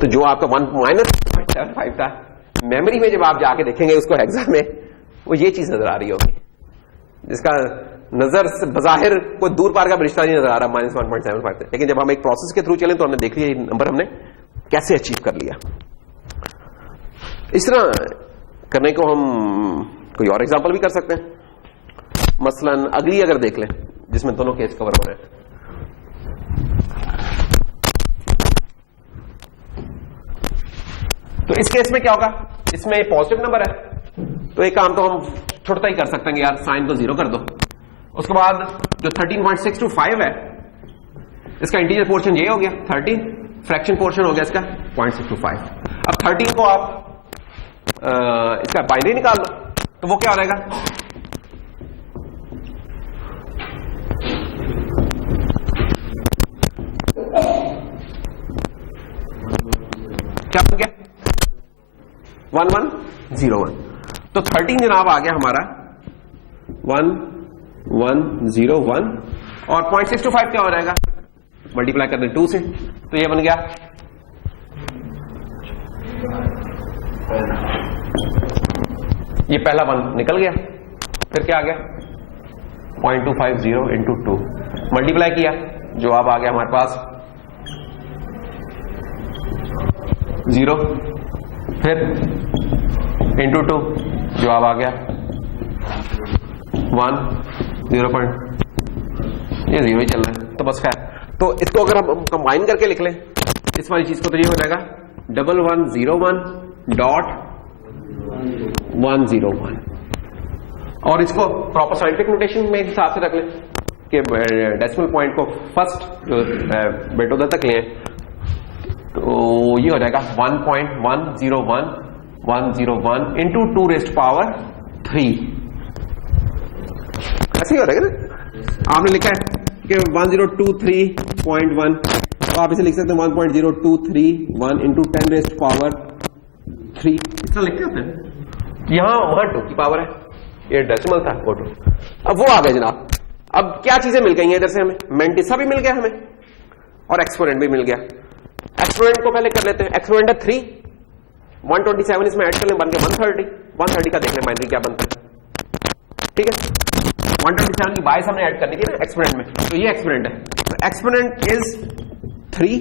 तो जो आपका 1-75 था, मेमोरी में जब आप जाके देखेंगे उसको हेक्सा में, वो ये चीज नजर आ रही होगी, जिसका नजर से बजाहिर कोई दूर पार का रिश्ता नहीं नजर आ रहा -1.75 थे। लेकिन जब हम एक प्रोसेस के थ्रू चले तो हमने देख लिया ये नंबर हमने कैसे अचीव कर लिया। इस तरह करने को हम कोई और एग्जांपल भी कर सकते हैं। मसलन अगली अगर देख लें जिसमें दोनों केस कवर हो रहे हैं, तो इस केस में क्या होगा, इसमें पॉजिटिव नंबर है, तो एक काम तो हम छोटा ही कर सकते हैं यार, साइन को 0 कर दो। उसके बाद जो 13.625 है, इसका इंटीजर पोर्शन ये हो गया 13, फ्रैक्शन पोर्शन हो गया इसका 0.625। अब 13 को आप इसका बाइनरी निकाल दो, तो वो क्या हो जाएगा, क्या बन गया 1101। तो 13 जनाब आ गया हमारा 1101 और 0.625 क्या हो जाएगा, मल्टीप्लाई कर दें 2 से, तो ये बन गया ये पहला 1 निकल गया, फिर क्या आ गया 0.250 इंटू 2, मल्टीप्लाई किया, जवाब आ गया हमारे पास 0, फिर इंटू 2, जवाब आ गया 1, 0. ये 0 ही चल रहा है, तो बस खैर। तो इसको अगर हम कंबाइन करके लिख लें इस वाली चीज को, तो ये हो जाएगा 1101.101 और इसको प्रॉपर साइंटिफिक नोटेशन में हिसाब से रख लें कि डेसिमल पॉइंट को फर्स्ट जो बिट उधर तक लें, तो ये हो जाएगा 1.101101 इंटू 2⁻³ ऐसे ही हो जाएगा ना। आपने लिखा है कि 1023.1, तो आप इसे लिख सकते हैं 1.0231 इंटू 10⁻³ इस तरह लिखते होते हैं। यहां वहां 2 की पावर है, ये डेसिमल था वो 2। अब वो आ गए जनाब, अब क्या चीजें मिल गई हैं इधर से, हमें मेंटिसा भी मिल गया हमें और एक्सपोनेंट भी मिल गया। एक्सपोनेंट को पहले कर लेते हैं, एक्सपोनेंट है 3, 127 इसमें ऐड कर लें, बन गया 130। 130 का देख लें बाइनरी क्या बनता है, ठीक है। 127 की बाइस हमने ऐड करनी थी ना एक्सपोनेंट में, तो ये एक्सपोनेंट है। तो एक्सपोनेंट इज 3,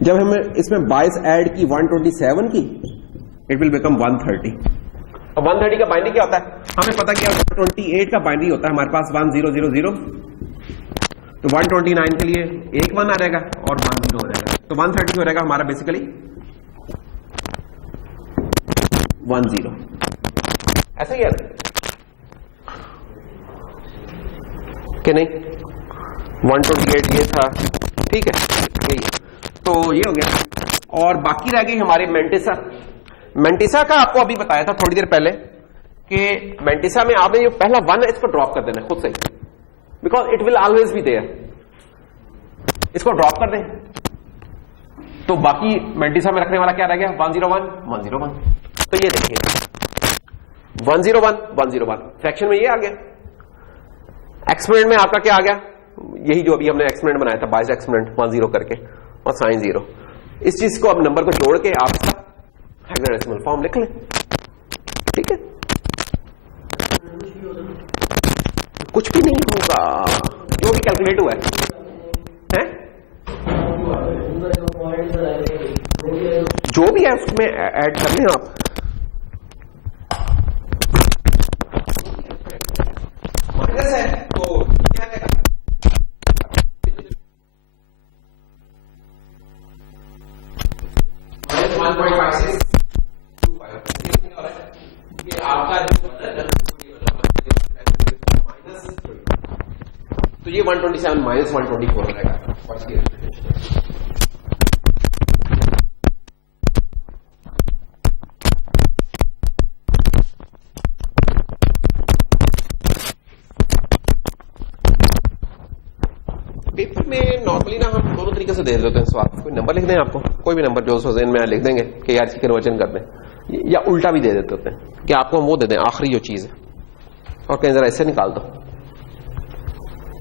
जब हमें इसमें 22 ऐड की 127 की, इट विल बिकम 130। अब 130 का बाइनरी क्या होता है, हमें पता क्या 128 का बाइनरी होता है हमारे पास 1000, तो 129 के लिए एक 1 आ जाएगा और 10 हो जाएगा, तो 130 हो जाएगा हमारा बेसिकली 10। ऐसा ही है कि नहीं, 128 ये था, ठीक है, यही है। तो ये हो गया और बाकी रह गई हमारी मेंटिसा। मेंटिसा का आपको अभी बताया था थोड़ी देर पहले कि मेंटिसा में आपने जो पहला 1 है इसको ड्रॉप कर देना खुद से, because it will always be there, इसको ड्रॉप कर दें, तो बाकी मेंटिसा में रखने वाला क्या रह गया 101, 101। तो ये देखिए 101, 101 फ्रैक्शन में ये आ गया। एक्सपोनेंट में आपका क्या आ गया, यही जो अभी हमने एक्सपोनेंट बनाया था, 22 एक्सपोनेंट 10 करके और साइन 0। इस चीज को अब नंबर को जोड़ के आप इसका हेक्साडेसिमल फॉर्म लिख लें, ठीक है। कुछ भी नहीं होगा, जो भी कैलकुलेट हुआ है, जो भी है उसमें ऐड कर लें आप। माइनस है तो क्या है, -1.5625 ये आपका तो ये 127 माइनस 124 हो जाएगा। तरीके से दे देते हैं सवाल, कोई नंबर लिख दें आपको, कोई भी नंबर जो सोचें में लिख देंगे कि यार इसकी कन्वर्जन कर दें, या उल्टा भी दे देते होते हैं कि आपको हम वो दे दें आखिरी जो चीज है और कहीं जरा ऐसे निकाल दो।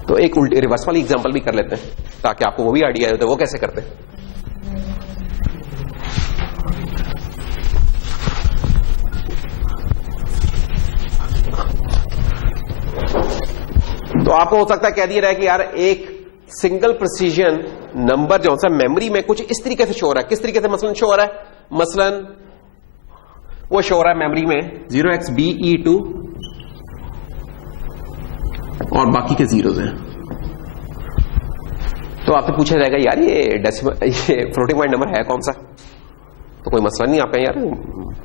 तो एक उल्टी रिवर्स वाली एग्जांपल भी कर लेते हैं ताकि आपको वो भी आइडिया हो, वो कैसे करते हैं। तो आपको हो सकता है कह दिया रहा है कि यार एक सिंगल प्रिसीजन नंबर जो सा मेमोरी में कुछ इस तरीके से शो हो रहा है। किस तरीके से मसलन शो हो रहा है? मसलन वो शो हो रहा है मेमोरी में 0xBE2 और बाकी के जीरोस हैं। तो आपसे पूछा जाएगा यार ये डेसिमल, ये फ्लोटिंग पॉइंट नंबर है कौन सा? तो कोई मसला नहीं, आप कहें यार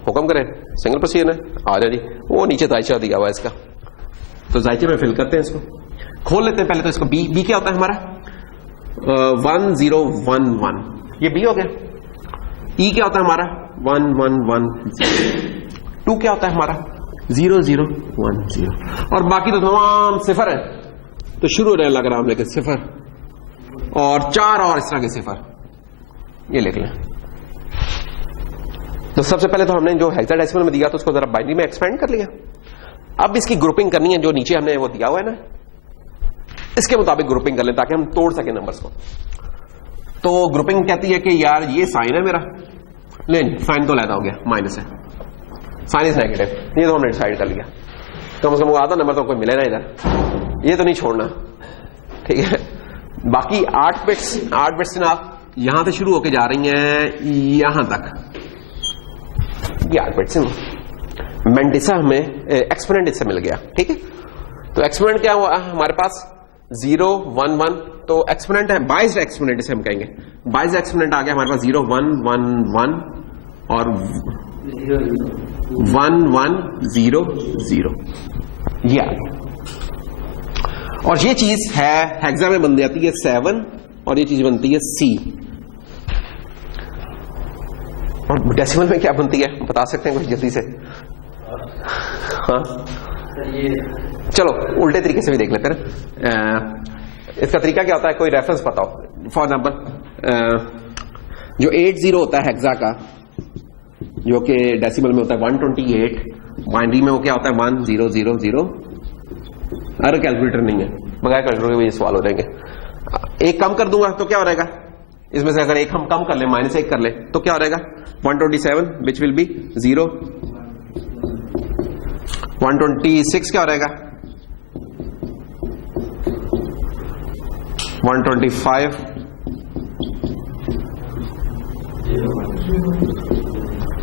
हुक्म करें सिंगल प्रिसीजन है, आ जाए जी। वो नीचे दायचा दिया हुआ है इसका, तो दायचे में फिल करते हैं, इसको खोल लेते हैं पहले। तो इसको बी क्या होता है हमारा? 1011, ये बी हो गया। ई क्या होता है हमारा? 1110। 2 क्या होता है हमारा? 0010। और बाकी तो तमाम सिफर है, तो शुरू हो रहे लग रहा हम लेके सिफर और 4 और इस तरह के सिफर, ये लिख लें। तो सबसे पहले तो हमने जो हेक्साडेसिमल में दिया तो उसको जरा बाइनरी में एक्सपेंड कर लिया। अब इसकी ग्रुपिंग करनी है, जो नीचे हमने वो दिया हुआ है ना, इसके मुताबिक ग्रुपिंग कर ले ताकि हम तोड़ सके नंबर्स को। तो ग्रुपिंग कहती है कि यार ये साइन है मेरा, लेकिन साइन तो लैदा हो गया, माइनस है, साइन इज नेगेटिव, ये तो हमने डिसाइड कर लिया। कम से कम आधा नंबर तो कोई मिले ना इधर, ये तो नहीं छोड़ना, ठीक है। बाकी 8 बिट्स जनाब यहां से शुरू होकर जा रही हैं यहां तक, ये 8 बिट्स मेंटिसा हमें एक्सपोनेंट इससे मिल गया, ठीक है। तो एक्सपोनेंट क्या हुआ हमारे पास? 0 1 1, तो एक्सपोनेंट है बाइज्ड एक्सपोनेंट, इसे हम कहेंगे बाइज्ड एक्सपोनेंट आ गया हमारे पास 0 1 1 1 और 1 1 0 0, ये आ गया। और ये चीज है हेक्सा में बन जाती है 7 और ये चीज बनती है C। और डेसिमल में क्या बनती है बता सकते हैं कुछ जल्दी से? हाँ चलो उल्टे तरीके से भी देख लेते हैं। इसका तरीका क्या होता है, कोई रेफरेंस पता हो। फॉर एग्जाम्पल जो 80 होता है हेक्सा का, जो कि डेसिमल में होता है 128, बाइनरी में वो क्या होता है 1000। अरे कैलकुलेटर नहीं है, बगैर कैलकुलेटर के ये सवाल हो जाएंगे। एक कम कर दूंगा तो क्या हो जाएगा इसमें से? अगर एक हम कम कर ले, -1 कर ले, तो क्या हो जाएगा? 127 विच विल बी 0। 126 क्या हो जाएगा? 125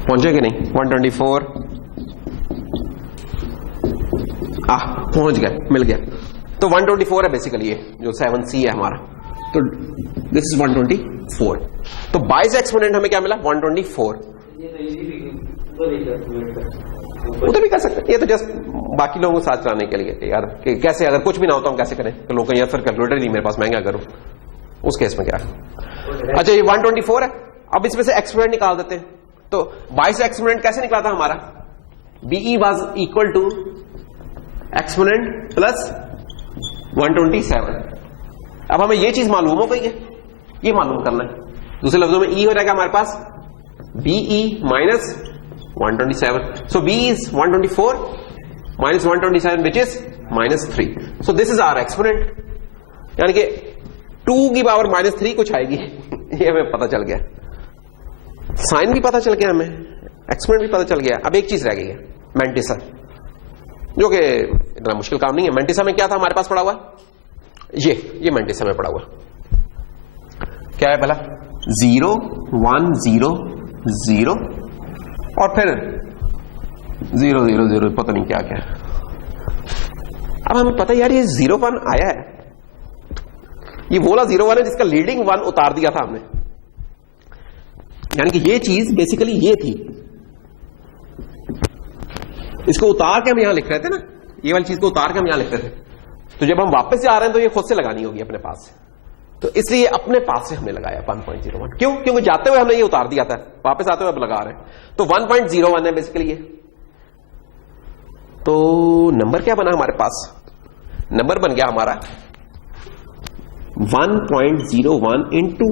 पहुंचे कि नहीं? 124 पहुंच गए, मिल गया। तो 124 है बेसिकली, ये जो 7C है हमारा, तो दिस इज 124। तो बाइज एक्सपोनेंट हमें क्या मिला? 124। उधर भी कर सकते हैं, ये तो जस्ट बाकी लोगों को साथ चलाने के लिए यार कि कैसे अगर कुछ भी ना होता हम कैसे करें, तो लोग कहें यार फिर कैलकुलेटर नहीं मेरे पास, महंगा करूं, उस केस में क्या है? अच्छा ये 124 है, अब इसमें से एक्सपोनेंट निकाल देते हैं। तो बाइज एक्सपोनेंट कैसे निकला था हमारा? BE was equal to exponent plus 127। अब हमें ये चीज मालूम हो गई है, ये मालूम करना है। दूसरे लफ्जों में E हो जाएगा हमारे पास BE minus 127। So B is 124 minus 127 which is -3. So this is our exponent, यानी कि 2 की पावर -3 कुछ आएगी ये हमें पता चल गया, साइन भी पता चल गया, हमें एक्सपोनेंट भी पता चल गया। अब एक चीज रह गई है मेंटिसा, जो कि इतना मुश्किल काम नहीं है। मेंटिसा में क्या था हमारे पास पड़ा हुआ? ये मेंटिसा में पड़ा हुआ क्या है? पहला 0 1 0 0 और फिर 0 0 0, पता नहीं क्या क्या। अब हमें पता है यार ये 0 1 आया है, ये बोला 0 1 है जिसका लीडिंग 1 उतार दिया था हमने, यानी कि ये चीज बेसिकली ये थी, इसको उतार के हम यहां लिख रहे थे ना, ये वाली चीज को उतार के हम यहां लिख रहे थे। तो जब हम वापस जा रहे हैं तो ये खुद से लगानी होगी अपने पास से, तो इसलिए अपने पास से हमने लगाया 1.01। क्यों? क्योंकि जाते हुए हमने ये उतार दिया था, वापस आते हुए अब लगा रहे हैं। तो 1.01 है बेसिकली ये। तो नंबर क्या बना हमारे पास? नंबर बन गया हमारा 1.01 इंटू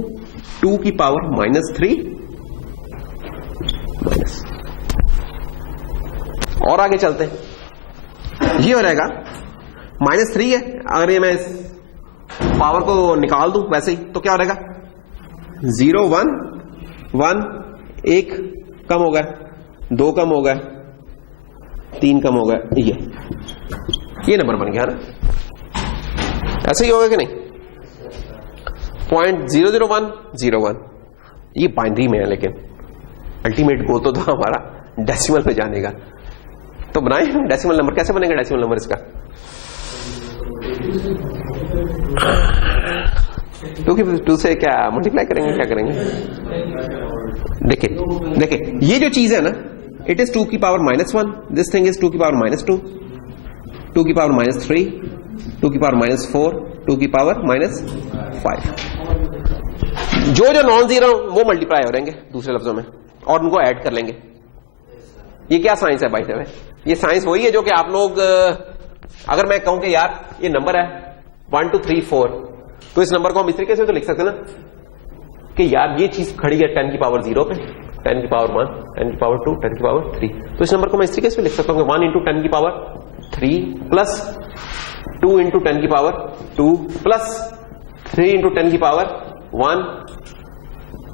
2 की पावर -3 माइनस। और आगे चलते हैं, ये हो जाएगा -3 है। अगर ये मैं इस पावर को निकाल दूं वैसे ही तो क्या हो जाएगा 0 1 1, 1 कम हो गया, 2 कम हो गया, 3 कम हो गया, ये नंबर बन गया ना। ऐसे ही होगा कि नहीं? 0.00101 ये बाइनरी में है, लेकिन अल्टीमेट गोल तो था हमारा डेसिमल पे जाने का। तो बनाए डेसिमल नंबर। कैसे बनेगा डेसिमल नंबर इसका? टू से क्या मल्टीप्लाई करेंगे, क्या करेंगे? देखिए ये जो चीज है ना, इट इज 2 की पावर -1, दिस थिंग इज 2 की पावर -2, 2 की पावर -3, 2 की पावर -4, 2 की पावर -5। जो नॉन जीरो वो मल्टीप्लाई हो रहेंगे दूसरे लफ्जों में, और उनको ऐड कर लेंगे। ये क्या साइंस है भाई साहब? ये साइंस वही है जो कि आप लोग, अगर मैं कहूं कि यार ये नंबर है 1 2 3 4, तो इस नंबर को हम इस तरीके से तो लिख सकते हैं ना कि यार ये चीज खड़ी है 10 की पावर 0 पे, 10 की पावर 1, 10 की पावर 2, 10 की पावर 3। तो इस नंबर को मैं इस तरीके से लिख सकता हूं 1 इंटू 10 की पावर 3 प्लस 2 इंटू 10 की पावर 2 प्लस 3 इंटू 10 की पावर 1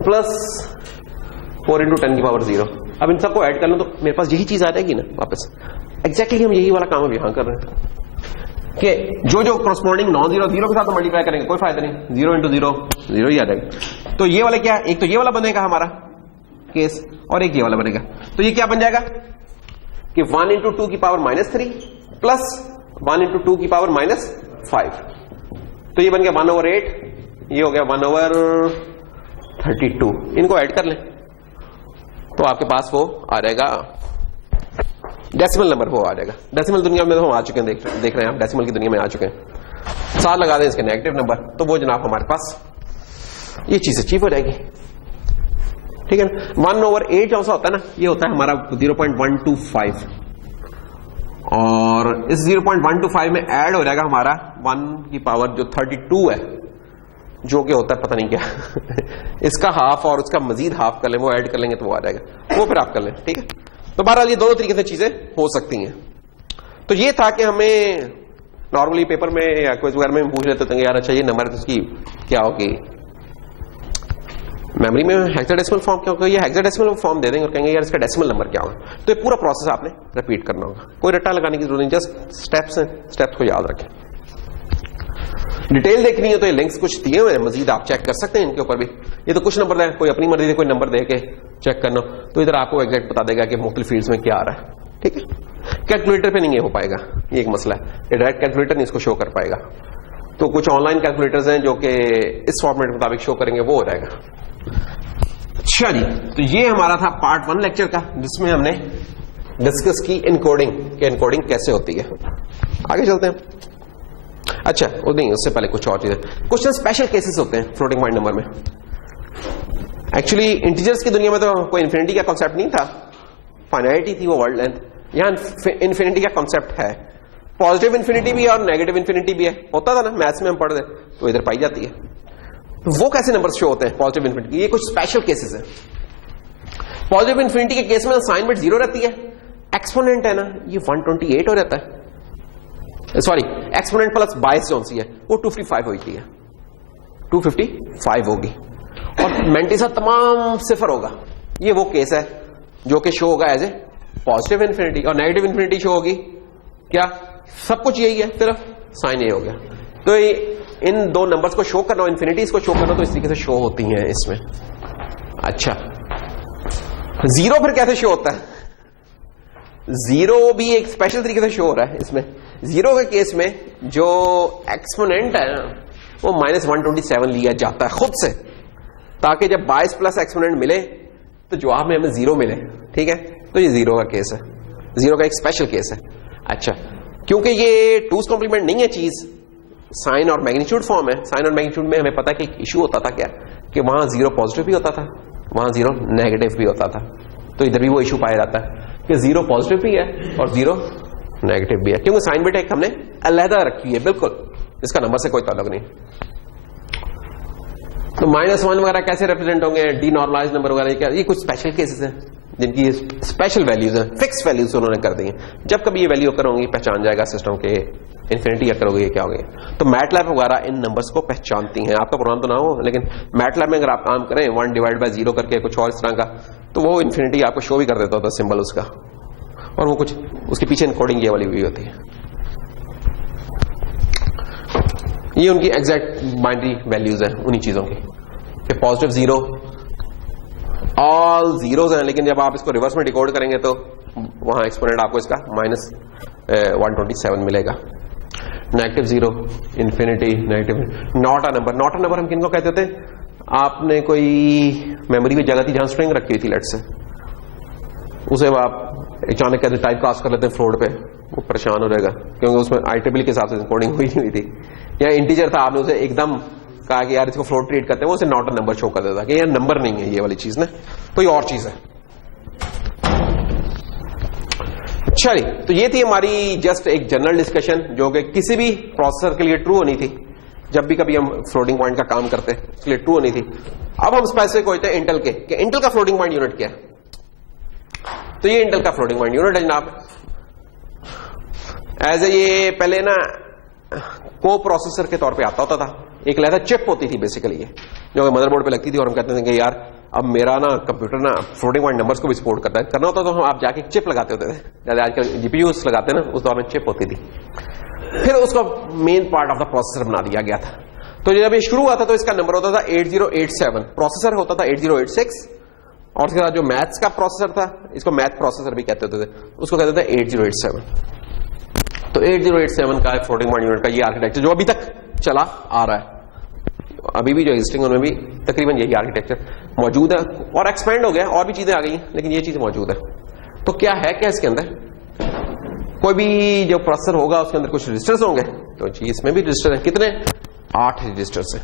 प्लस 4 इंटू 10 की पावर 0। अब इन सबको ऐड कर लो तो मेरे पास यही चीज आ जाएगी ना वापस। एग्जैक्टली हम यही वाला काम अब यहां कर रहे हैं कि जो कॉरस्पॉन्डिंग नॉन जीरो जीरो के साथ तो मल्टीप्लाई करेंगे, कोई फायदा नहीं, 0 इंटू 0 0 ही आ जाएगा। तो ये वाला क्या, एक तो ये वाला बनेगा हमारा केस, और एक ये वाला बनेगा। तो ये क्या बन जाएगा कि 1 इंटू 2 की पावर -3 प्लस 1 इंटू 2 की पावर -5। तो ये बन गया 1/8, ये हो गया 1/32। इनको ऐड कर लें तो आपके पास वो आ जाएगा डेसिमल नंबर, वो आ जाएगा। डेसिमल दुनिया में तो हम आ चुके हैं, देख रहे हैं आप, डेसिमल की दुनिया में आ चुके हैं। साथ लगा दें इसके नेगेटिव नंबर, तो वो जनाब हमारे पास ये चीज अचीव हो जाएगी। ठीक है ना? 1/8 जो सा होता है ना, ये होता है हमारा 0.125, और इस 0.125 में ऐड हो जाएगा हमारा 1 की पावर जो 32 है, जो कि होता है पता नहीं क्या इसका हाफ और उसका मजीद हाफ कर लें, वो ऐड कर लेंगे तो वो आ जाएगा, वो फिर आप कर लें। ठीक है? तो बहरहाल ये दोनों तरीके से चीजें हो सकती हैं। तो ये था कि हमें नॉर्मली पेपर में या क्विज वगैरह में पूछ लेते थे यार अच्छा ये नंबर इसकी क्या होगी, मेमोरी में हेक्साडेसिमल फॉर्म क्या होगा, ये हेक्साडेसिमल फॉर्म दे देंगे और कहेंगे यार इसका डेसिमल नंबर क्या होगा। तो ये पूरा प्रोसेस आपने रिपीट करना होगा, कोई रट्टा लगाने की जरूरत नहीं, जस्ट स्टेप्स हैं, स्टेप्स को याद रखें। डिटेल देखनी है तो ये लिंक्स कुछ दिए हुए हैं, मजीद आप चेक कर सकते हैं इनके ऊपर भी। ये तो कुछ नंबर है, कोई अपनी मर्जी से कोई नंबर दे के चेक करना, तो इधर आपको एग्जैक्ट बता देगा कि मुख्तलिफ फील्ड्स में क्या आ रहा है। ठीक है? कैलकुलेटर पे नहीं ये हो पाएगा, ये एक मसला है, ये डायरेक्ट कैलकुलेटर नहीं इसको शो कर पाएगा। तो कुछ ऑनलाइन कैलकुलेटर्स हैं जो कि इस फॉर्मेट के मुताबिक शो करेंगे, वो हो जाएगा। अच्छा जी, तो ये हमारा था पार्ट 1 लेक्चर का, जिसमें हमने डिस्कस की इनकोडिंग, कि इनकोडिंग कैसे होती है। आगे चलते हैं। अच्छा वो नहीं, उससे पहले कुछ और चीजें, कुछ स्पेशल केसेस होते हैं फ्लोटिंग पॉइंट नंबर में। एक्चुअली इंटीजर्स की दुनिया में तो कोई इन्फिनिटी का कॉन्सेप्ट नहीं था, फाइनाइटी थी वो वर्ड लेंथ। यहां इन्फिनिटी का कॉन्सेप्ट है, पॉजिटिव इन्फिनिटी भी है और नेगेटिव इन्फिनिटी भी है। होता था ना मैथ्स में हम पढ़ रहे, तो इधर पाई जाती है। तो वो कैसे नंबर शो होते हैं पॉजिटिव इन्फिनिटी? ये कुछ स्पेशल केसेस है। पॉजिटिव इन्फिनिटी के केस में साइन बिट 0 रहती है, एक्सपोनेंट है ना ये 128 हो जाता है, सॉरी एक्सपोनेंट प्लस बायस जो सी है वो 255 होती है, 255 होगी, और मेंटिसा तमाम सिफर होगा। ये वो केस है जो कि शो होगा एज ए पॉजिटिव इन्फिनिटी, और नेगेटिव इन्फिनिटी शो होगी क्या, सब कुछ यही है, सिर्फ साइन ये हो गया। तो इन दो नंबर्स को शो करना, इन्फिनिटीज को शो करना, तो इस तरीके से शो होती हैं इसमें। अच्छा, जीरो फिर कैसे शो होता है? जीरो भी एक स्पेशल तरीके से शो हो रहा है इसमें। जीरो के केस में जो एक्सपोनेंट है वो -127 लिया जाता है खुद से, ताकि जब 22 प्लस एक्सपोनेंट मिले तो जवाब में हमें 0 मिले। ठीक है? तो ये जीरो का केस है, जीरो का एक स्पेशल केस है। अच्छा, क्योंकि ये टूज कॉम्प्लीमेंट नहीं है चीज, साइन और मैग्नीट्यूड फॉर्म है। साइन और मैग्नीट्यूड में हमें पता है कि इशू होता था क्या, कि वहां 0 पॉजिटिव भी होता था, वहां 0 नेगेटिव भी होता था। तो इधर भी वो इशू पाया जाता है कि 0 पॉजिटिव भी है और 0 नेगेटिव भी है, क्योंकि साइन बिट एक हमने अलहदा रखी है, बिल्कुल इसका नंबर से कोई ताल्लुक नहीं। तो -1 वगैरह कैसे रिप्रेजेंट होंगे, डी नॉर्मलाइज नंबर वगैरह, क्या ये कुछ स्पेशल केसेस हैं जिनकी स्पेशल वैल्यूज हैं, फिक्स वैल्यूज उन्होंने कर दी हैं। जब कभी ये वैल्यू अकर होंगी पहचान जाएगा सिस्टम के इन्फिनिटी अकर होगी, ये क्या होगी। तो मैटलैब वगैरह इन नंबर्स को पहचानती हैं। आपका प्रोग्राम तो ना हो, लेकिन मैटलैब में अगर आप काम करें 1/0 करके कुछ और इस तरह का, तो वो इन्फिनिटी आपको शो भी कर देता होता सिंबल उसका, और वो कुछ उसके पीछे कोडिंग ये वाली हुई होती है। ये उनकी एग्जैक्ट बाइनरी वैल्यूज हैं उन्हीं चीजों की, कि पॉजिटिव 0 ऑल जीरोज हैं, लेकिन जब आप इसको रिवर्स में डिकोड करेंगे तो वहां एक्सपोनेंट आपको इसका -127 मिलेगा। -0 infinity negative, not a number. Not a number हम किनको कहते थे, आपने कोई मेमोरी में जगह थी जहां स्ट्रिंग रखी हुई थी लेट से, उसे आप अचानक कहते टाइप कास्ट कर लेते हैं फ्लोट पे, वो परेशान हो जाएगा क्योंकि उसमें IEEE के हिसाब से कोडिंग हुई नहीं हुई थी। या इंटीजर था, आपने उसे एकदम कहा कि यार इसको फ्लोट ट्रीट करते हैं, वो उसे नॉट अ नंबर शो कर देता कि यार नंबर नहीं है ये वाली चीज ना, कोई और चीज है। चलिए, तो ये थी हमारी जस्ट एक जनरल डिस्कशन जो कि किसी भी प्रोसेसर के लिए ट्रू होनी थी। जब भी कभी हम फ्लोटिंग पॉइंट का काम करते हैं उसके लिए ट्रू होनी थी। अब हम स्पेसिफिक होते हैं इंटेल के, कि इंटेल का फ्लोटिंग पॉइंट यूनिट क्या है। तो ये इंटेल का फ्लोटिंग पॉइंट यूनिट है जनाब। एज ए ये पहले ना को प्रोसेसर के तौर पे आता होता था, एक अलग चिप होती थी बेसिकली ये, जो मदरबोर्ड पे लगती थी, और हम कहते थे कि यार अब मेरा ना कंप्यूटर ना फ्लोटिंग पॉइंट नंबर्स को भी सपोर्ट करना होता तो हम आप जाके चिप लगाते होते थे, जैसे आजकल जीपीयूस लगाते हैं ना, उस दौर में चिप होती थी। फिर उसको main part of the processor बना दिया गया था। तो जब ये शुरू हुआ था तो इसका नंबर होता था 8087, प्रोसेसर होता था 8086, और उसके बाद जो मैथ्स का प्रोसेसर था, इसको मैथ प्रोसेसर भी कहते होते थे, उसको कहते थे 8087। तो 8087 का फ्लोटिंग पॉइंट यूनिट का ये आर्किटेक्चर जो अभी तक चला आ रहा है, अभी भी जो एग्जिस्टिंग उनमें भी तकरीबन यही आर्किटेक्चर मौजूद है, और एक्सपेंड हो गया, और भी चीजें आ गई हैं, लेकिन ये चीज मौजूद है। तो क्या है क्या इसके अंदर, कोई भी जो प्रोसेसर होगा उसके अंदर कुछ रजिस्टर्स होंगे, तो जी इसमें भी रजिस्टर है। कितने? 8 रजिस्टर्स हैं।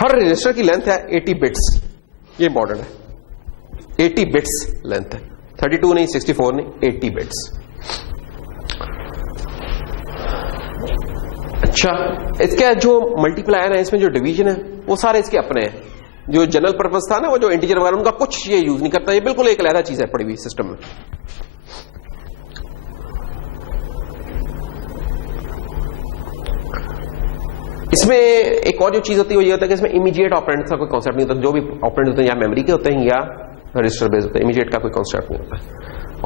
हर रजिस्टर की लेंथ है 80 बिट्स, ये इंपॉर्टेंट है, 80 बिट्स लेंथ है, 32 नहीं, 64 नहीं, 80 बिट्स। अच्छा, इसके जो मल्टीप्लायर है, इसमें जो डिवीजन है वो सारे इसके अपने हैं। जो जनरल पर्पस था ना, वो जो इंटीजर वगैरह, उनका कुछ ये यूज नहीं करता, ये बिल्कुल एक अलग चीज है पड़ी हुई सिस्टम में। इसमें एक और जो चीज होती है वो ये होता है कि इसमें इमीडिएट ऑपरेंड का कोई कॉन्सेप्ट नहीं होता। जो भी ऑपरेंड होते हैं या मेमोरी के होते हैं या रजिस्टर बेस्ड होते हैं, इमीडिएट का कोई कॉन्सेप्ट नहीं होता।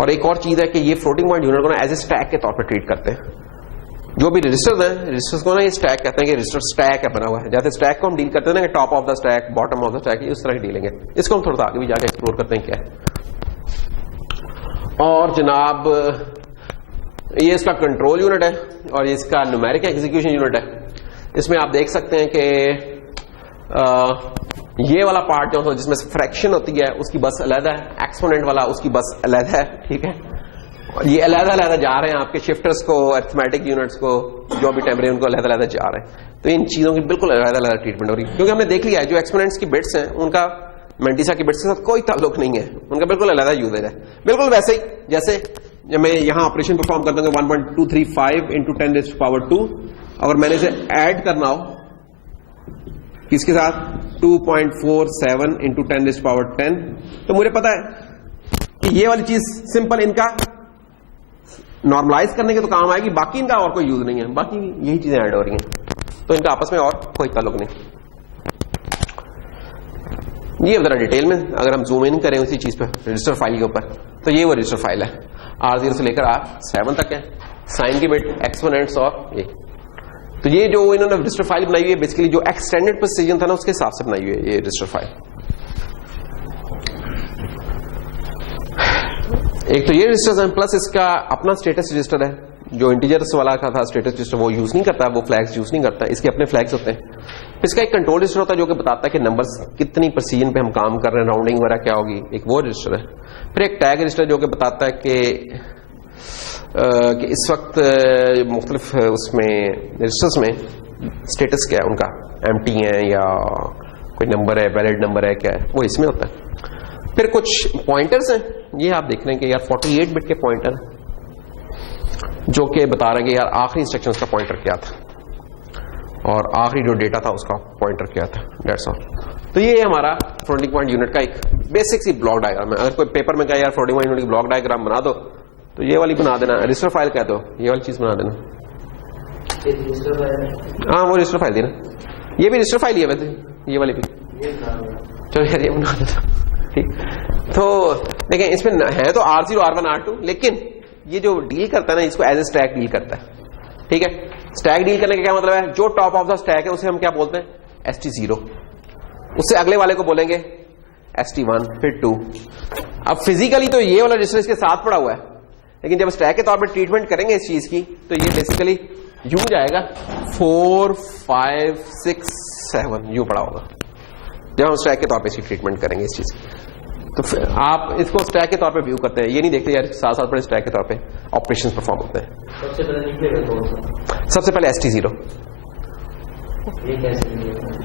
और एक और चीज है कि ये फ्लोटिंग पॉइंट यूनिट को ना एज ए स्टैक के तौर पर ट्रीट करते हैं। जो भी रजिस्टर्स हैं, रजिस्टर्स को ना ये स्टैक कहते हैं कि रजिस्टर स्टैक है बना हुआ है। जैसे स्टैक को हम डील करते हैं ना कि top of the stack, bottom of the stack, इस तरह की डीलिंग है। इसको हम थोड़ा आगे भी जाके एक्सप्लोर करते हैं क्या है। और जनाब ये इसका कंट्रोल यूनिट है और ये इसका न्यूमेरिक एग्जीक्यूशन यूनिट है। इसमें आप देख सकते हैं कि ये वाला पार्ट जो जिसमें फ्रैक्शन होती है उसकी बस अलग है, एक्सपोनेंट वाला उसकी बस अलग है, ठीक है। ये अलग-अलग जा रहे हैं आपके शिफ्टर्स को, अरिथमेटिक यूनिट्स को, जो भी टेम्परेरी उनको अलग-अलग जा रहे हैं। तो इन चीजों की बिल्कुल अलग-अलग ट्रीटमेंट हो रही है, क्योंकि हमने देख लिया है जो एक्सपोनेंट्स की बिट्स हैं उनका मेंटिसा की बिट्स के साथ कोई ताल्लुक नहीं है, उनका बिल्कुल अलग यूजेज है। बिल्कुल वैसे ही जैसे जब मैं यहां ऑपरेशन परफॉर्म करता हूँ 1.235 इंटू 10⁻², अगर मैंने इसे ऐड करना हो किसके साथ 2.47 इंटू 10⁻10, तो मुझे पता है कि ये वाली चीज सिंपल इनका नॉर्मलाइज करने के तो काम आएगी, बाकी इनका और कोई यूज नहीं है, बाकी यही चीजें ऐड हो रही हैं, तो इनका आपस में और कोई ताल्लुक नहीं। ये जरा डिटेल में अगर हम जूम इन करें उसी चीज पे रजिस्टर फाइल के ऊपर, तो ये वो रजिस्टर फाइल है, R0 से लेकर R7 तक है, साइन की बिट, एक्सपोनेंट्स और ये। तो ये जो इन्होंने रजिस्टर फाइल बनाई हुई है बेसिकली जो एक्सटेंडेड प्रिसिजन था ना उसके हिसाब से बनाई हुई है ये रजिस्टर फाइल। एक तो ये रजिस्टर है, प्लस इसका अपना स्टेटस रजिस्टर है, जो इंटीजर्स वाला का था स्टेटस रजिस्टर वो यूज नहीं करता, वो फ्लैग्स यूज नहीं करता, इसके अपने फ्लैग्स होते हैं। फिर इसका एक कंट्रोल रजिस्टर होता है जो कि बताता है कि नंबर्स कितनी प्रिसीजन पे हम काम कर रहे हैं, राउंडिंग वगैरह क्या होगी, एक वो रजिस्टर है। फिर एक टैग रजिस्टर जो कि बताता है कि इस वक्त मुख्तलिफ उसमें रजिस्टर्स में स्टेटस क्या है उनका, एम्प्टी है या कोई नंबर है, वैलिड नंबर है, क्या है, वो इसमें होता है। फिर कुछ पॉइंटर्स हैं, ये आप देख रहे हैं कि यार 48 बिट के पॉइंटर जो कि बता रहे हैं कि यार आखिरी इंस्ट्रक्शंस का पॉइंटर क्या था, और आखिरी जो डेटा था उसका पॉइंटर क्या था, दैट्स ऑल। तो ये हमारा फ्लोटिंग पॉइंट यूनिट का एक बेसिक सी ब्लॉक डायग्राम है। अगर कोई पेपर में कहे यार फ्लोटिंग पॉइंट यूनिट की ब्लॉक डायग्राम बना दो, तो ये वाली बना देना, रजिस्टर फाइल कह दो, ये वाली चीज बना देना। हाँ वो रजिस्टर फाइल थी ना, ये भी रजिस्टर फाइल ही है वैसे, ये वाली भी। चलो यार ये बना देता, ठीक। तो देखें इसमें है तो R0 R1 R2, लेकिन ये जो डील करता है ना इसको एज ए स्टैक डील करता है, ठीक है। स्टैक डील करने का क्या मतलब है, जो टॉप ऑफ द स्टैक है उसे हम क्या बोलते हैं, ST0, उससे अगले वाले को बोलेंगे ST1, फिर 2। अब फिजिकली तो ये वाला रजिस्टर इसके साथ पड़ा हुआ है, लेकिन जब स्टैक के तौर पर ट्रीटमेंट करेंगे इस चीज की, तो ये बेसिकली यूं जाएगा 4 5 6 7 यूं पड़ा होगा जब हम स्टैक के तौर पे इसकी ट्रीटमेंट करेंगे इस चीज की। तो फिर आप इसको स्टैक के तौर पे व्यू करते हैं, ये नहीं देखते यार साथ साथ पर स्टैक के तौर पे ऑपरेशंस परफॉर्म होते हैं। सबसे पहले ST0।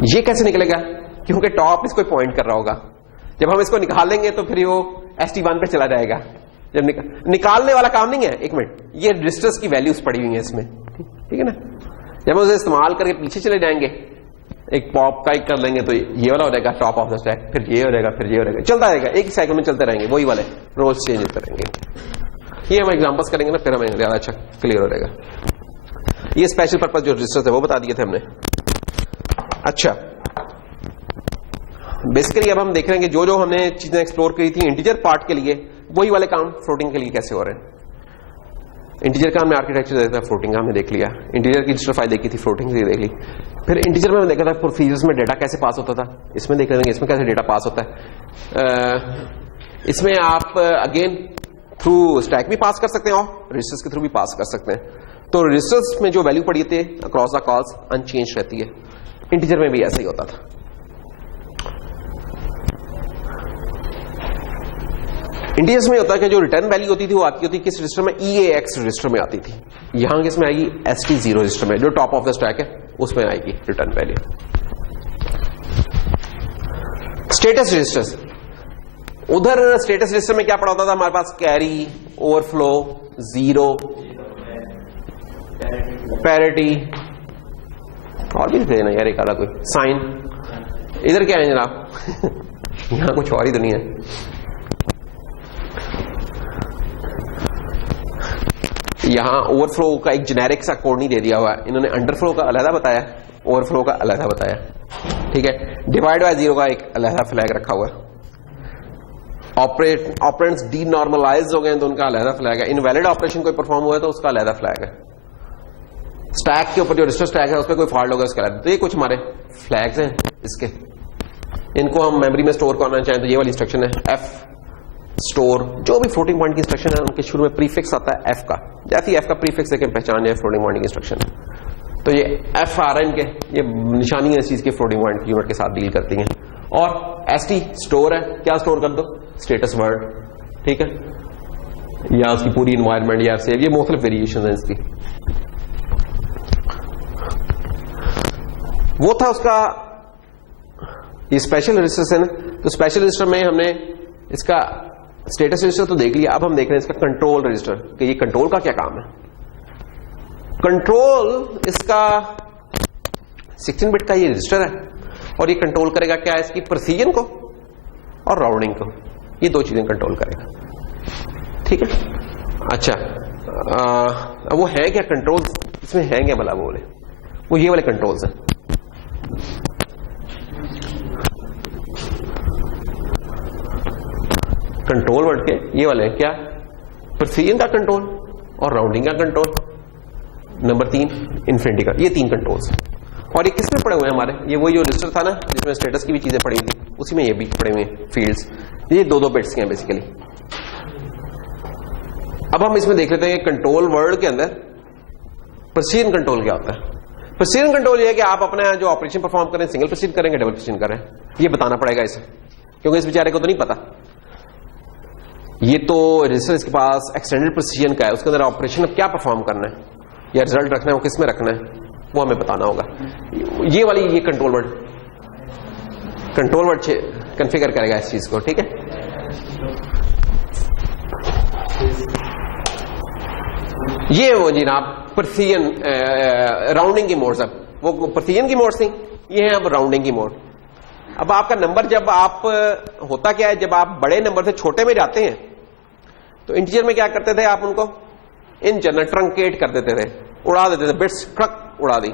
ये कैसे निकलेगा, क्योंकि टॉप इसको पॉइंट कर रहा होगा। जब हम इसको निकालेंगे तो फिर वो ST1 पे चला जाएगा। जब निकालने वाला काम नहीं है, एक मिनट, ये रजिस्टर्स की वैल्यूज पड़ी हुई है इसमें, ठीक है ना। जब हम उसे इस्तेमाल करके पीछे चले जाएंगे, एक पॉप का एक कर लेंगे तो ये वाला हो जाएगा टॉप ऑफ द स्टैक, फिर ये हो जाएगा, फिर ये हो जाएगा, चलता रहेगा, एक ही साइकिल में चलते रहेंगे, वही वाले रोल्स चेंज होते रहेंगे। ये हम एग्जांपल्स करेंगे ना, फिर हमें ज्यादा अच्छा क्लियर हो जाएगा। ये स्पेशल पर्पस जो रजिस्टर्स है वो बता दिए थे हमने। अच्छा, बेसिकली अब हम देख रहे हैं कि जो जो हमने चीजें एक्सप्लोर करी थी इंटीजर पार्ट के लिए, वही वाले काम फ्लोटिंग के लिए कैसे हो रहे हैं। इंटीजर का हमने आर्किटेक्चर देखा था, फ्लोटिंग का हमने देख लिया, इंटीजर की रजिस्टर फाइल देखी थी, फ्लोटिंग की देख ली। फिर इंटीजर में देखा था प्रोसीजर्स में डेटा कैसे पास होता था, इसमें देख लेंगे इसमें कैसे डेटा पास होता है। इसमें आप अगेन थ्रू स्टैक भी पास कर सकते हैं और रजिस्टर्स के थ्रू भी पास कर सकते हैं। तो रजिस्टर्स में जो वैल्यू पड़ी थी अक्रॉस द कॉल्स अनचेंज रहती है, इंटीजर में भी ऐसा ही होता था। इंटीजर्स में होता है कि जो रिटर्न वैल्यू होती थी वो आती होती किस रजिस्टर में, EAX रजिस्टर में आती थी। यहां किसमें आएगी, ST0 रजिस्टर में, जो टॉप ऑफ द स्टैक है उसमें आएगी रिटर्न वैल्यू। स्टेटस रजिस्टर्स, उधर स्टेटस रजिस्टर में क्या पड़ा होता था हमारे पास, कैरी, ओवरफ्लो, जीरो, पैरिटी, और भी थे ना यार एक आधा कोई साइन। इधर क्या है जनाब यहां कुछ और ही तो नहीं है। यहां ओवरफ्लो का एक जेनेरिक सा कोड नहीं दे दिया हुआ है, इन्होंने अंडरफ्लो का अलहदा बताया, ओवरफ्लो का अलहदा बताया, ठीक है। डिवाइड बाय जीरो का एक अलहदा फ्लैग रखा हुआ है। ऑपरेंड्स डीनॉर्मलाइज हो गए तो उनका अलहदा फ्लैग है। इनवैलिड ऑपरेशन कोई परफॉर्म हुआ है तो उसका अलहदा फ्लैग है। स्टैक के ऊपर जो रजिस्टर स्टैक है उस पर कोई फॉल्ट होगा उसका अलहदा। तो ये कुछ हमारे फ्लैग्स हैं इसके, इनको हम मेमोरी में स्टोर करना चाहें तो ये वाली इंस्ट्रक्शन है F स्टोर। जो भी फ्लोटिंग पॉइंट की इंस्ट्रक्शन है उनके शुरू में प्रीफिक्स आता है F का, जैसे ही F का प्रीफिक्स देखें पहचान जाए फ्लोटिंग पॉइंट की इंस्ट्रक्शन है। तो ये F आ रहा है इनके, ये निशानी है इस चीज के फ्लोटिंग पॉइंट यूनिट के साथ डील करती हैं। और ST स्टोर है, क्या स्टोर कर दो, स्टेटस वर्ड, ठीक है, या उसकी पूरी इन्वायरमेंट या सेव, ये मुख्तलिफ वेरिएशन है इसकी। वो था उसका ये स्पेशल रजिस्टर है ना। तो स्पेशल रजिस्टर में हमने इसका स्टेटस रजिस्टर तो देख लिया, अब हम देख रहे हैं इसका कंट्रोल रजिस्टर कि ये कंट्रोल का क्या काम है। कंट्रोल इसका 16 बिट का ये रजिस्टर है और ये कंट्रोल करेगा क्या है, इसकी प्रिसीजन को और राउंडिंग को, ये दो चीजें कंट्रोल करेगा, ठीक है। अच्छा, वो है क्या कंट्रोल, इसमें है क्या भला, बोले वो ये वाले कंट्रोल्स हैं। कंट्रोल वर्ड के ये वाले क्या, प्रिसीजन का कंट्रोल और राउंडिंग का कंट्रोल, नंबर 3 इन्फिनिटी का, ये 3 कंट्रोल्स। और ये किसमें पड़े हुए हैं हमारे, ये वही जो रजिस्टर था ना जिसमें स्टेटस की भी चीजें पड़ी थी, उसी में ये भी पड़े हुए हैं फील्ड्स। ये 2-2 बिट्स के हैं बेसिकली। अब हम इसमें देख लेते हैं कंट्रोल वर्ड के अंदर प्रिसीजन कंट्रोल क्या होता है। प्रिसीजन कंट्रोल ये है कि आप अपना जो ऑपरेशन परफॉर्म करें, सिंगल प्रिसीजन करेंगे, डबल प्रिसीजन करें, ये बताना पड़ेगा इसे, क्योंकि इस बेचारे को तो नहीं पता। ये तो रजिस्टर इसके पास एक्सटेंडेड प्रिसीजन का है, उसके अंदर ऑपरेशन अब क्या परफॉर्म करना है या रिजल्ट रखना है, वो किस में रखना है, वो हमें बताना होगा। ये वाली ये कंट्रोल वर्ड कॉन्फ़िगर करेगा इस चीज को, ठीक है। ये वो जनाब प्रिसीजन राउंडिंग की मोड्स। अब वो प्रिसीजन की मोड्स थी, ये है अब राउंडिंग की मोड। अब आपका नंबर जब आप होता क्या है, जब आप बड़े नंबर से छोटे में जाते हैं तो इंटीजर में क्या करते थे आप उनको इन जनरल ट्रंकेट कर देते थे, उड़ा देते थे, बिट्स ट्रक उड़ा दी।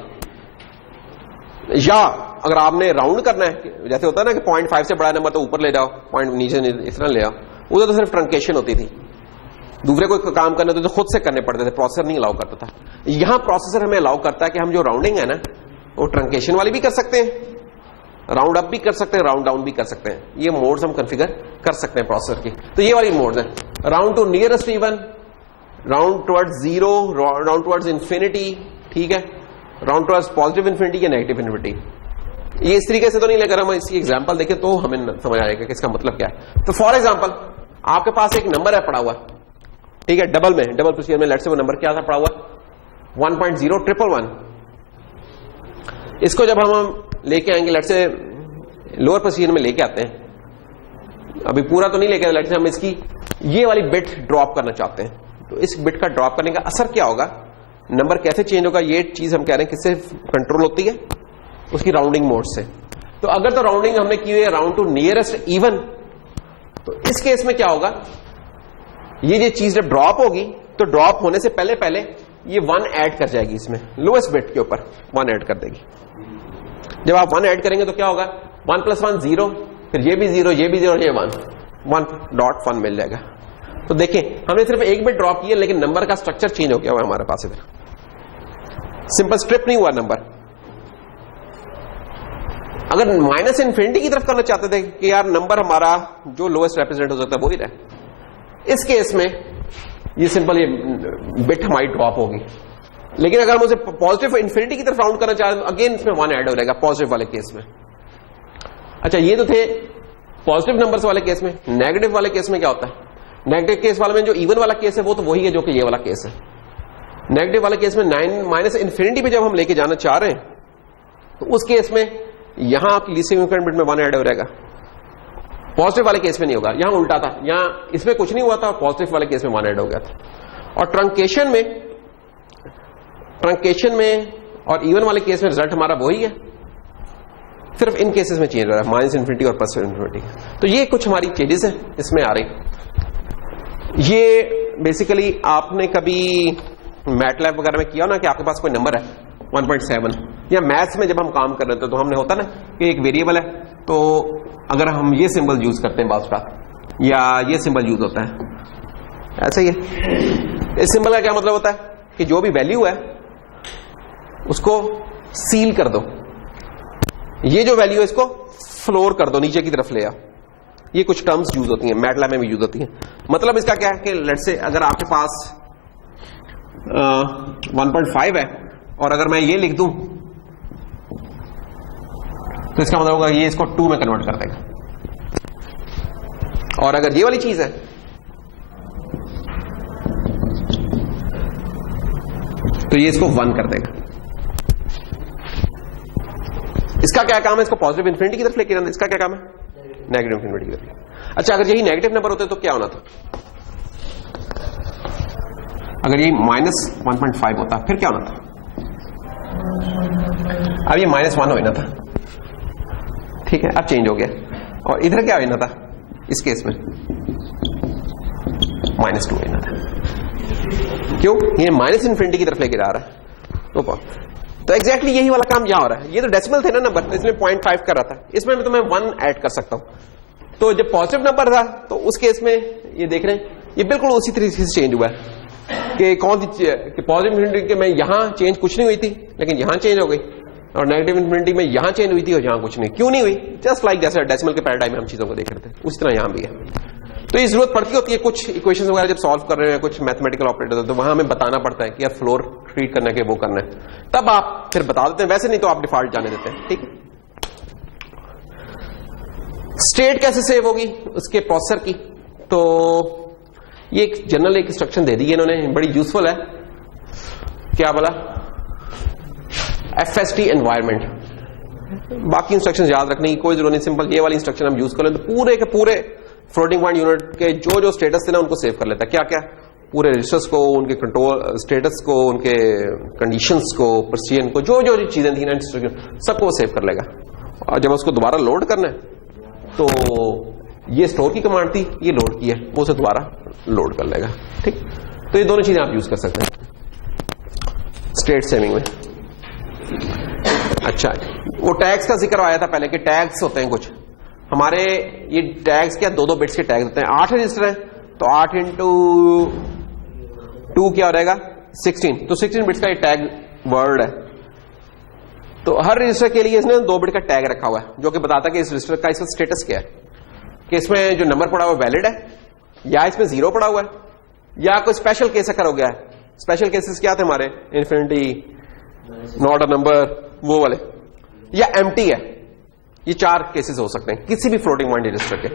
या अगर आपने राउंड करना है, जैसे होता है ना कि 0.5 से बड़ा नंबर तो ऊपर ले जाओ, पॉइंट नीचे इस तरह ले आओ, उधर तो सिर्फ ट्रंकेशन होती थी। दूसरे कोई काम करने होते तो खुद से करने पड़ते थे, प्रोसेसर नहीं अलाउ करता था। यहां प्रोसेसर हमें अलाउ करता है कि हम जो राउंडिंग है ना वो ट्रंकेशन वाली भी कर सकते हैं, राउंड अप भी कर सकते हैं, राउंड डाउन भी कर सकते हैं। ये मोड्स हम कॉन्फ़िगर कर सकते हैं प्रोसेसर की। तो ये वाली मोड्स हैं, round to nearest even, round towards zero, round towards infinity, ठीक है, राउंड टुवर्ड्स पॉजिटिव इंफिनिटी या नेगेटिव इंफिनिटी। ये इस तरीके से तो नहीं, लेकर हम इसकी एग्जांपल देखें तो हमें समझ आएगा कि इसका मतलब क्या है। तो फॉर एग्जांपल आपके पास एक नंबर है पड़ा हुआ, ठीक है, डबल में, डबल प्रोसीजर में, लेट्स से वो नंबर क्या था पड़ा हुआ 1.0111। इसको जब हम लेके आएंगे, लेट्स से लोअर प्रोसीजर में लेके आते हैं, अभी पूरा तो नहीं लेके, लेट्स से हम इसकी ये वाली बिट ड्रॉप करना चाहते हैं, तो इस बिट का ड्रॉप करने का असर क्या होगा, नंबर कैसे चेंज होगा, ये चीज हम कह रहे हैं किससे कंट्रोल होती है, उसकी राउंडिंग मोड से। तो अगर तो राउंडिंग हमने की हुई है राउंड टू नियरेस्ट इवन, तो इस केस में क्या होगा, ये चीज जब ड्रॉप होगी तो ड्रॉप होने से पहले पहले ये 1 ऐड कर जाएगी, इसमें लोएस्ट बिट के ऊपर 1 ऐड कर देगी। जब आप 1 ऐड करेंगे तो क्या होगा, 1 + 1 0, फिर ये भी 0, ये भी 0, ये 1.1 मिल जाएगा। तो देखें हमने सिर्फ एक बिट ड्रॉप किया, लेकिन नंबर का स्ट्रक्चर चेंज हो गया हुआ हमारे पास, इधर सिंपल स्ट्रिप नहीं हुआ नंबर। अगर माइनस इन्फिनिटी की तरफ करना चाहते थे कि यार नंबर हमारा जो लोएस्ट रिप्रेजेंट हो सकता है वो ही रहे, इस केस में ये सिंपल ये बिट हमारी ड्रॉप होगी। लेकिन अगर हम उसे पॉजिटिव इन्फिनिटी की तरफ राउंड करना चाहते हैं तो अगेन इसमें 1 ऐड हो जाएगा पॉजिटिव वाले केस में। अच्छा, ये तो थे पॉजिटिव नंबर्स वाले केस में। नेगेटिव वाले केस में क्या होता है, नेगेटिव केस वाले में जो इवन वाला केस है वो तो वही है जो कि ये वाला केस है। नेगेटिव वाले केस में माइनस इन्फिनिटी पे जब हम लेके जाना चाह रहे हैं तो उस केस में यहां आपकी लीस्ट सिग्निफिकेंट बिट में 1 ऐड हो जाएगा, पॉजिटिव वाले केस में नहीं होगा। यहां उल्टा था, यहां इसमें कुछ नहीं हुआ था, पॉजिटिव वाले केस में 1 ऐड हो गया था। और ट्रंकेशन में और इवन वाले केस में रिजल्ट हमारा वही है, सिर्फ इन केसेस में चेंज हो रहा है, माइनस इन्फिनिटी और प्लस इन्फिनिटी। तो ये कुछ हमारी चेंजेस हैं इसमें आ रही। ये बेसिकली आपने कभी मैटलैब वगैरह में किया ना कि आपके पास कोई नंबर है 1.7, या मैथ्स में जब हम काम कर रहे थे तो हमने होता ना कि एक वेरिएबल है, तो अगर हम ये सिंबल यूज करते हैं बास का, या ये सिंबल यूज होता है, ऐसा ही है। इस सिंबल का क्या मतलब होता है कि जो भी वैल्यू है उसको सील कर दो, ये जो वैल्यू है इसको फ्लोर कर दो, नीचे की तरफ ले आओ। ये कुछ टर्म्स यूज होती हैं, मैटलैब में भी यूज होती हैं। मतलब इसका क्या है कि लेट्स से अगर आपके पास 1.5 है और अगर मैं ये लिख दूं तो इसका मतलब होगा ये इसको 2 में कन्वर्ट कर देगा, और अगर ये वाली चीज है तो ये इसको 1 कर देगा। इसका क्या काम है, इसको पॉजिटिव इन्फिनिटी की तरफ लेके जाना। इसका क्या काम है, नेगेटिव इन्फिनिटी की तरफ। अच्छा, अगर यही नेगेटिव नंबर होते तो क्या होना था, अगर ये -1.5 होता फिर क्या होना था, अब ये -1 होना था, ठीक है, अब चेंज हो गया। और इधर क्या होना था, इस केस में -2 होना था। क्यों, ये माइनस इन्फिनिटी की तरफ लेके जा रहा है। तो एग्जैक्टली यही वाला काम यहां हो रहा है। ये तो डेसिमल थे ना नंबर, इसलिए 0.5 कर रहा था, इसमें तो मैं 1 ऐड कर सकता हूं। तो जब पॉजिटिव नंबर था तो उस केस में ये देख रहे हैं ये बिल्कुल उसी तरीके से चेंज हुआ है कि कौन सी पॉजिटिव इन्फिनिटी के में यहां चेंज कुछ नहीं हुई थी, लेकिन यहां चेंज हो गई, और नेगेटिव इन्फिनिटी में यहां चेंज हुई थी और यहां कुछ नहीं। क्यों नहीं हुई, जस्ट लाइक जैसे डेसिमल के पैराडाइम में हम चीजों को देख रहे थे उसी तरह यहां भी है। तो ये जरूरत पड़ती होती है कुछ इक्वेशंस वगैरह जब सॉल्व कर रहे हैं, कुछ मैथमेटिकल ऑपरेटर, तो वहां हमें बताना पड़ता है कि यार फ्लोर ट्रीट करना है, वो करना है, तब आप फिर बता देते हैं, वैसे नहीं तो आप डिफॉल्ट जाने देते हैं। ठीक, स्टेट कैसे सेव होगी उसके प्रोसेसर की, तो ये एक जनरल एक इंस्ट्रक्शन दे दी है इन्होंने, बड़ी यूजफुल है। क्या बोला, FST एनवायरमेंट। बाकी इंस्ट्रक्शंस याद रखने की कोई जरूरत नहीं, सिंपल ये वाली इंस्ट्रक्शन हम यूज कर लें तो पूरे के पूरे फ्लोटिंग पॉइंट यूनिट के जो जो स्टेटस थे ना उनको सेव कर लेता है। क्या क्या, पूरे रजिस्टर्स को, उनके कंट्रोल स्टेटस को, उनके कंडीशंस को, प्रोसीजर को, जो जो चीजें थी ना सबको वो सेव कर लेगा। और जब उसको दोबारा लोड करना है तो ये स्टोर की कमांड थी, ये लोड की है, वो उसे दोबारा लोड कर लेगा। ठीक, तो ये दोनों चीजें आप यूज कर सकते हैं स्टेट सेविंग में। अच्छा, वो टैग्स का जिक्र आया था पहले कि टैग्स होते हैं कुछ हमारे, ये टैग्स क्या 2-2 बिट्स के टैग्स होते हैं। 8 रजिस्टर है तो 8 इंटू 2 क्या हो जाएगा 16, तो 16 बिट्स का ये टैग वर्ड है। तो हर रजिस्टर के लिए इसने 2 बिट का टैग रखा हुआ है जो कि बताता है कि इस रजिस्टर का इसका स्टेटस क्या है, कि इसमें जो नंबर पड़ा हुआ वैलिड है या इसमें 0 पड़ा हुआ है या कोई स्पेशल केस अकर हो गया है। स्पेशल केसेस क्या थे हमारे, इन्फिनिटी, नॉट अ नंबर, वो वाले, या एम्प्टी है। ये 4 केसेस हो सकते हैं किसी भी फ्लोटिंग पॉइंट रजिस्टर के।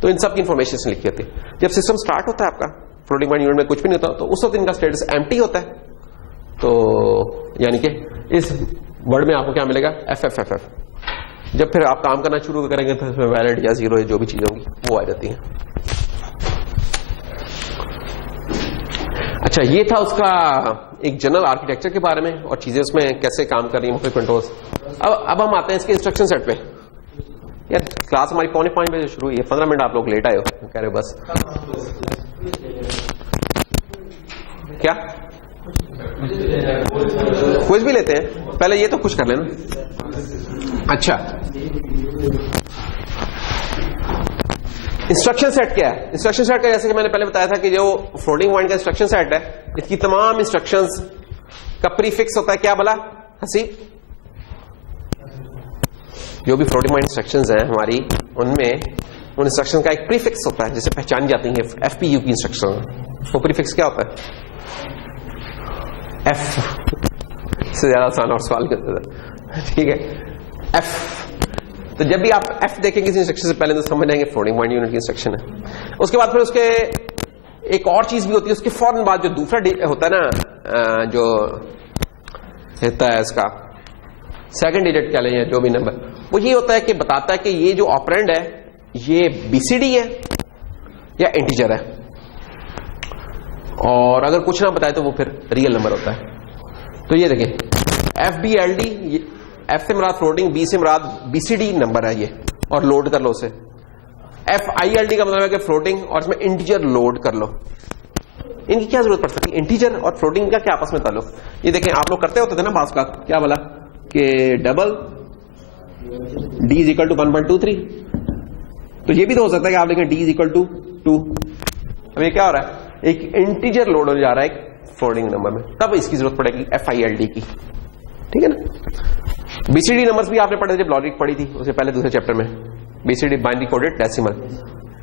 तो इन सब की इंफॉर्मेशन लिखी होती है। जब सिस्टम स्टार्ट होता है आपका फ्लोटिंग पॉइंट यूनिट में कुछ भी नहीं होता तो उस वक्त इनका स्टेटस एम्प्टी होता है। तो यानी कि इस वर्ड में आपको क्या मिलेगा, FFFF। जब फिर आप काम करना शुरू करेंगे तो इसमें वैलिड या 0 जो भी चीजें होंगी वो आ जाती हैं। अच्छा, ये था उसका एक जनरल आर्किटेक्चर के बारे में और चीजें उसमें कैसे काम कर रही हैं मुख्तलिफ कंट्रोल्स। अब हम आते हैं इसके इंस्ट्रक्शन सेट पे। यार क्लास हमारी 4:45 बजे शुरू हुई है, 15 मिनट आप लोग लेट आए हो, कह रहे हो बस। क्या क्विज भी लेते हैं? पहले ये तो कुछ कर लेना। अच्छा, इंस्ट्रक्शन सेट क्या है? इंस्ट्रक्शन सेट का जैसे कि मैंने पहले बताया था कि जो फ्लोटिंग पॉइंट का इंस्ट्रक्शन सेट है इसकी तमाम इंस्ट्रक्शंस का प्रीफिक्स होता है क्या भला हसीब? जो भी फ्लोटिंग पॉइंट इंस्ट्रक्शंस हैं हमारी, उनमें उन इंस्ट्रक्शन का एक प्रीफिक्स होता है जिसे पहचान जाती है FPU की इंस्ट्रक्शन। वो प्रीफिक्स क्या होता है? F से ज्यादा आसान और सवाल करते थे, ठीक है, F। तो जब भी आप F देखेंगे किसी इंस्ट्रक्शन से पहले तो समझ जाएंगे फ्लोटिंग पॉइंट यूनिट की इंस्ट्रक्शन है। उसके बाद फिर उसके एक और चीज भी होती है, उसके फौरन बाद जो दूसरा होता है ना, जो होता है इसका सेकंड डिजिट कह लें जो भी नंबर, वो ये होता है कि बताता है कि ये जो ऑपरेंड है ये BCD है या इंटीजर है। और अगर कुछ ना बताए तो वो फिर रियल नंबर होता है। तो ये देखें FBLD, F से मुराद फ्लोटिंग, B से मुराद BCD नंबर है ये, और लोड कर लो उसे। FILD का मतलब है कि फ्लोटिंग और इसमें इंटीजर लोड कर लो। इनकी क्या जरूरत पड़ सकती है? इंटीजर और फ्लोटिंग का क्या आपस में ताल्लुक? ये देखें आप लोग करते होते थे ना बास का, क्या बोला कि डबल D = 1.23। तो ये भी तो हो सकता है कि आप देखें D = 2। अब ये क्या हो रहा है, एक इंटीजर लोड हो जा रहा है एक फ्लोटिंग नंबर में, तब इसकी जरूरत पड़ेगी FILD की, ठीक है ना। BCD नंबर्स भी आपने पढ़े जब लॉजिक पढ़ी थी उससे पहले दूसरे चैप्टर में, BCD बाइनरी कोडेड डेसिमल,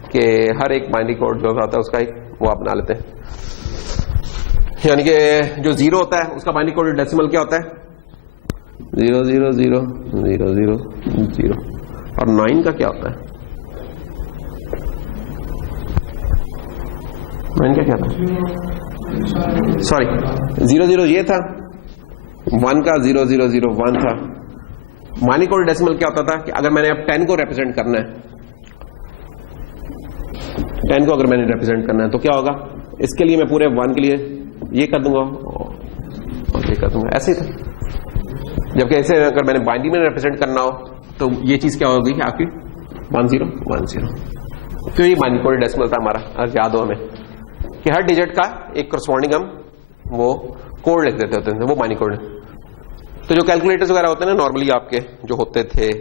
के हर एक बाइनरी कोड जो होता है उसका एक वो आप बना लेते हैं। यानी कि जो 0 होता है उसका बाइनरी कोडेड डेसिमल क्या होता है? 0000000। और 9 का क्या होता है? 9 का क्या था? सॉरी, 00 ये था, 1 का 0001 था। बाइनरी कोडेड डेसिमल क्या होता था कि अगर मैंने अब 10 को रिप्रेजेंट करना है, 10 को अगर मैंने रिप्रेजेंट करना है तो क्या होगा, इसके लिए मैं पूरे 1 के लिए ये कर दूंगा और ये कर दूंगा, ऐसे ही था। जबकि ऐसे अगर मैंने बाइनरी में रिप्रेजेंट करना हो तो ये चीज क्या होगी आपकी 1010। तो ये बाइनरी कोडेड डेसिमल था हमारा। अगर याद हो हमें कि हर डिजिट का एक करस्पॉन्डिंग हम वो कोड लिख देते होते थे, वो बाइनरी कोड। तो जो कैलकुलेटर्स वगैरह होते हैं ना नॉर्मली आपके जो होते थे,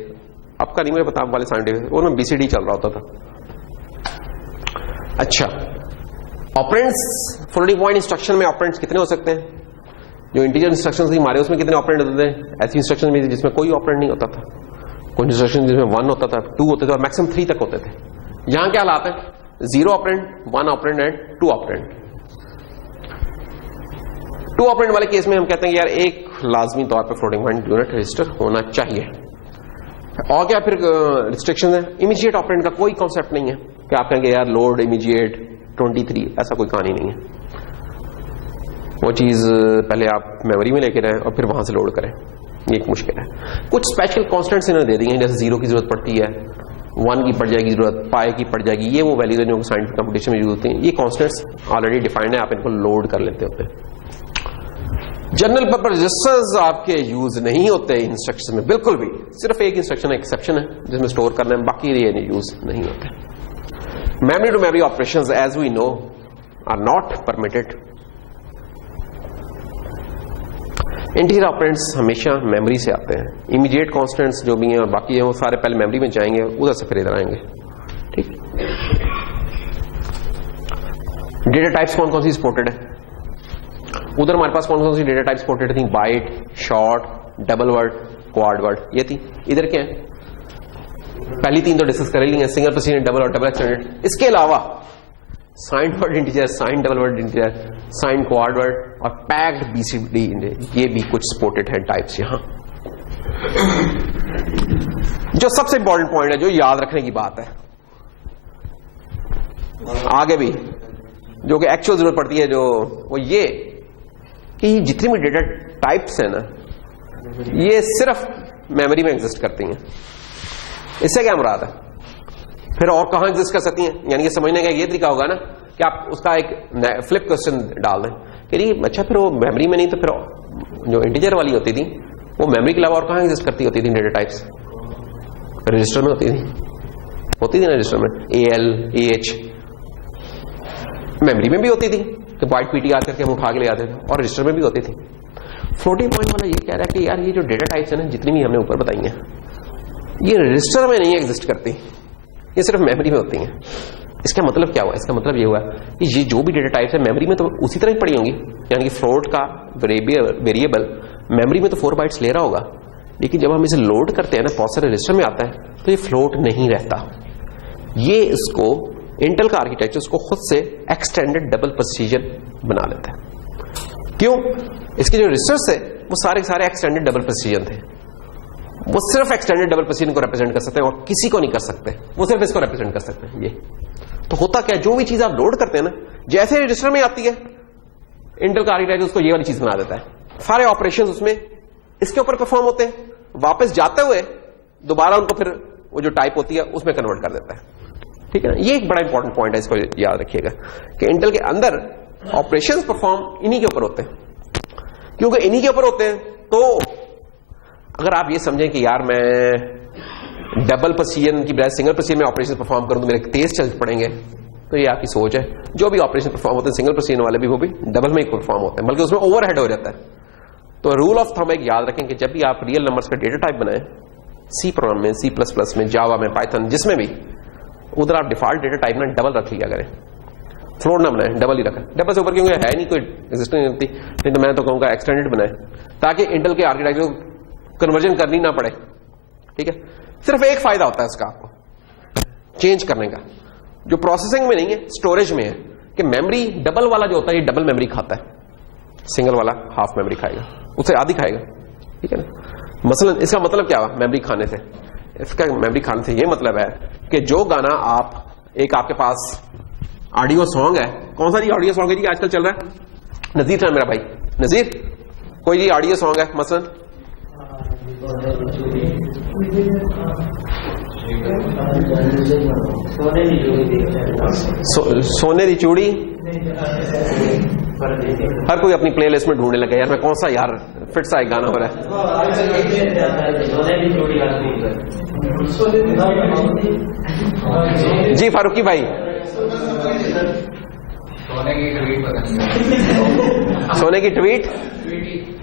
आपका नहीं मुझे पता, वाले साइंटिफिक, उनमें BCD चल रहा होता था। अच्छा, ऑपरेंड्स फ्लोटिंग पॉइंट इंस्ट्रक्शन में ऑपरेंड्स कितने हो सकते हैं? जो इंटीजर इंस्ट्रक्शंस थी हमारे उसमें कितने ऑपरेंड होते थे? ऐसी इंस्ट्रक्शन में जिसमें कोई ऑपरेंड नहीं होता था, कुछ इंस्ट्रक्शन जिसमें 1 होता था, 2 होते थे और मैक्सिमम 3 तक होते थे। यहां क्या हालात है? 0 operand, 1 operand and 2 operand. 2 operand वाले केस में हम कहते हैं कि यार एक लाजमी तौर पर फ्लोटिंग पॉइंट यूनिट रजिस्टर होना चाहिए। और क्या फिर रिस्ट्रिक्शन है? इमीडिएट ऑपरेंड का कोई कॉन्सेप्ट नहीं है कि आप कहेंगे यार लोड इमीडिएट 23, ऐसा कोई कहानी नहीं है। वो चीज पहले आप मेमोरी में लेके रहें और फिर वहां से लोड करें, ये एक मुश्किल है। कुछ स्पेशल कॉन्स्टेंट्स इन्होंने दे दी हैं, जैसे 0 की जरूरत पड़ती है, 1 की पड़ जाएगी जरूरत, पाई की पड़ जाएगी, ये वो वैल्यूज हैं जो साइंटिफिक कंपटीशन में यूज होती हैं। ये कॉन्स्टेंट्स ऑलरेडी डिफाइंड है, आप इनको लोड कर लेते होते हैं। जनरल पर्पस रजिस्टर्स आपके यूज नहीं होते इंस्ट्रक्शन में बिल्कुल भी, सिर्फ एक इंस्ट्रक्शन एक्सेप्शन है जिसमें स्टोर करना है, बाकी ये यूज नहीं होते। Memory to memory operations as we know are not permitted. Integer operands हमेशा मेमोरी से आते हैं, इमीडिएट कांस्टेंट्स जो भी हैं और बाकी हैं वो सारे पहले मेमोरी में जाएंगे, उधर से फिर इधर आएंगे। ठीक, डेटा टाइप्स कौन कौन सी सपोर्टेड है, उधर हमारे पास कौन कौन सी डेटा टाइप सपोर्टेड थी, byte, short, double word, quad word, ये थी। इधर क्या है, पहली 3 तो डिस्कस कर ली है, सिंगल प्रेसिडेंट, डबल और डबल एक्सटेंडेड। इसके अलावा signed word integer, signed double word integer, signed quad word और पैक्ड बीसीडी, ये भी कुछ सपोर्टेड है टाइप्स यहां। जो सबसे इंपॉर्टेंट पॉइंट है, जो याद रखने की बात है आगे भी, जो कि एक्चुअल जरूरत पड़ती है, जो वो ये कि जितनी भी डेटा टाइप्स है ना, ये सिर्फ मेमोरी में एग्जिस्ट करती हैं। इससे क्या मुराद है, फिर और कहां एग्जिस्ट कर सकती हैं? यानी कि समझने का ये तरीका होगा ना कि आप उसका एक फ्लिप क्वेश्चन डाल दें कि नहीं, अच्छा फिर वो मेमोरी में नहीं तो फिर जो इंटीजर वाली होती थी वो मेमोरी के अलावा और कहां एग्जिस्ट करती होती थी डेटा टाइप्स? रजिस्टर में होती थी ना रजिस्टर में, AL, AH मेमोरी में भी होती थी कि बाइट PTR करके हम उठा के ले आते थे, और रजिस्टर में भी होती थी। फ्लोटिंग पॉइंट वाला ये कह रहा है कि यार ये जो डेटा टाइप्स है ना, जितनी भी हमने ऊपर बताई हैं, ये रजिस्टर में नहीं एग्जिस्ट करती, ये सिर्फ मेमोरी में होती हैं। इसका मतलब क्या हुआ? इसका मतलब ये हुआ कि ये जो भी डेटा टाइप्स है मेमोरी में तो उसी तरह ही पड़ी होंगी, यानी कि फ्लोट का वेरिएबल मेमोरी में तो 4 बाइट्स ले रहा होगा, लेकिन जब हम इसे लोड करते हैं ना, प्रोसेसर रजिस्टर में आता है तो ये फ्लोट नहीं रहता। ये इसको इंटेल का आर्किटेक्चर उसको खुद से एक्सटेंडेड डबल प्रिसीजन बना लेता है। क्यों? इसके जो रजिस्टर्स थे वो सारे के सारे एक्सटेंडेड डबल प्रिसीजन थे, वो सिर्फ एक्सटेंडेड डबल प्रिसीजन को रिप्रेजेंट कर सकते हैं और किसी को नहीं कर सकते, वो सिर्फ इसको रिप्रेजेंट कर सकते हैं। ये तो होता क्या, जो भी चीज आप लोड करते हैं ना, जैसे रजिस्टर में आती है इंटेल का आर्किटेक्चर उसको ये वाली चीज बना देता है, सारे ऑपरेशंस उसमें इसके ऊपर परफॉर्म होते हैं, वापस जाते हुए दोबारा उनको फिर वो जो टाइप होती है उसमें कन्वर्ट कर देता है। ठीक है ना, ये एक बड़ा इंपॉर्टेंट पॉइंट है, इसको याद रखिएगा कि इंटेल के अंदर ऑपरेशंस परफॉर्म इन्हीं के ऊपर होते हैं। क्योंकि इन्हीं के ऊपर होते हैं तो अगर आप ये समझें कि यार मैं डबल प्रिसीजन की बजाय सिंगल प्रिसीजन में ऑपरेशन परफॉर्म करूं तो मेरे तेज चल पड़ेंगे, तो ये आपकी सोच है। जो भी ऑपरेशन परफॉर्म होते हैं सिंगल प्रिसीजन वाले भी, वो भी डबल में ही परफॉर्म होते हैं, बल्कि उसमें ओवरहेड हो जाता है। तो रूल ऑफ थंब एक याद रखें कि जब भी आप रियल नंबर्स का डेटा टाइप बनाएं, सी प्रोग्राम में, C++ में, जावा में, पाइथन, जिसमें भी, उधर आप डिफॉल्ट डेटा टाइप ना डबल रख लिया करें, फ्लोट ना बनाए, डबल ही रखें। डबल से ऊपर क्योंकि है नहीं, कोई एग्जिस्टिंग नहीं होती, नहीं तो मैं तो कहूंगा एक्सटेंडेड बनाए, ताकि इंटेल के आर्किटेक्चर को कन्वर्जन करनी ना पड़े। ठीक है, सिर्फ एक फायदा होता है इसका आपको चेंज करने का, जो प्रोसेसिंग में नहीं है, स्टोरेज में है, कि मेमोरी डबल वाला जो होता है ये डबल मेमोरी खाता है, सिंगल वाला हाफ मेमोरी खाएगा, उससे आधी खाएगा। ठीक है ना, मसलन इसका मतलब क्या हुआ मेमोरी खाने से? इसका मेमोरी खाने से ये मतलब है कि जो गाना आप, एक आपके पास ऑडियो सॉन्ग है, कौन सा जी ऑडियो सॉन्ग है जी आजकल चल रहा है? नजीर है मेरा भाई, नजीर कोई जी ऑडियो सॉन्ग है मसलन, सोने दी चूड़ी, हर कोई अपनी प्लेलिस्ट में ढूंढने लगा यार मैं कौन सा यार फिट सा एक गाना हो रहा है। जी फारूकी भाई, सोने की ट्वीट,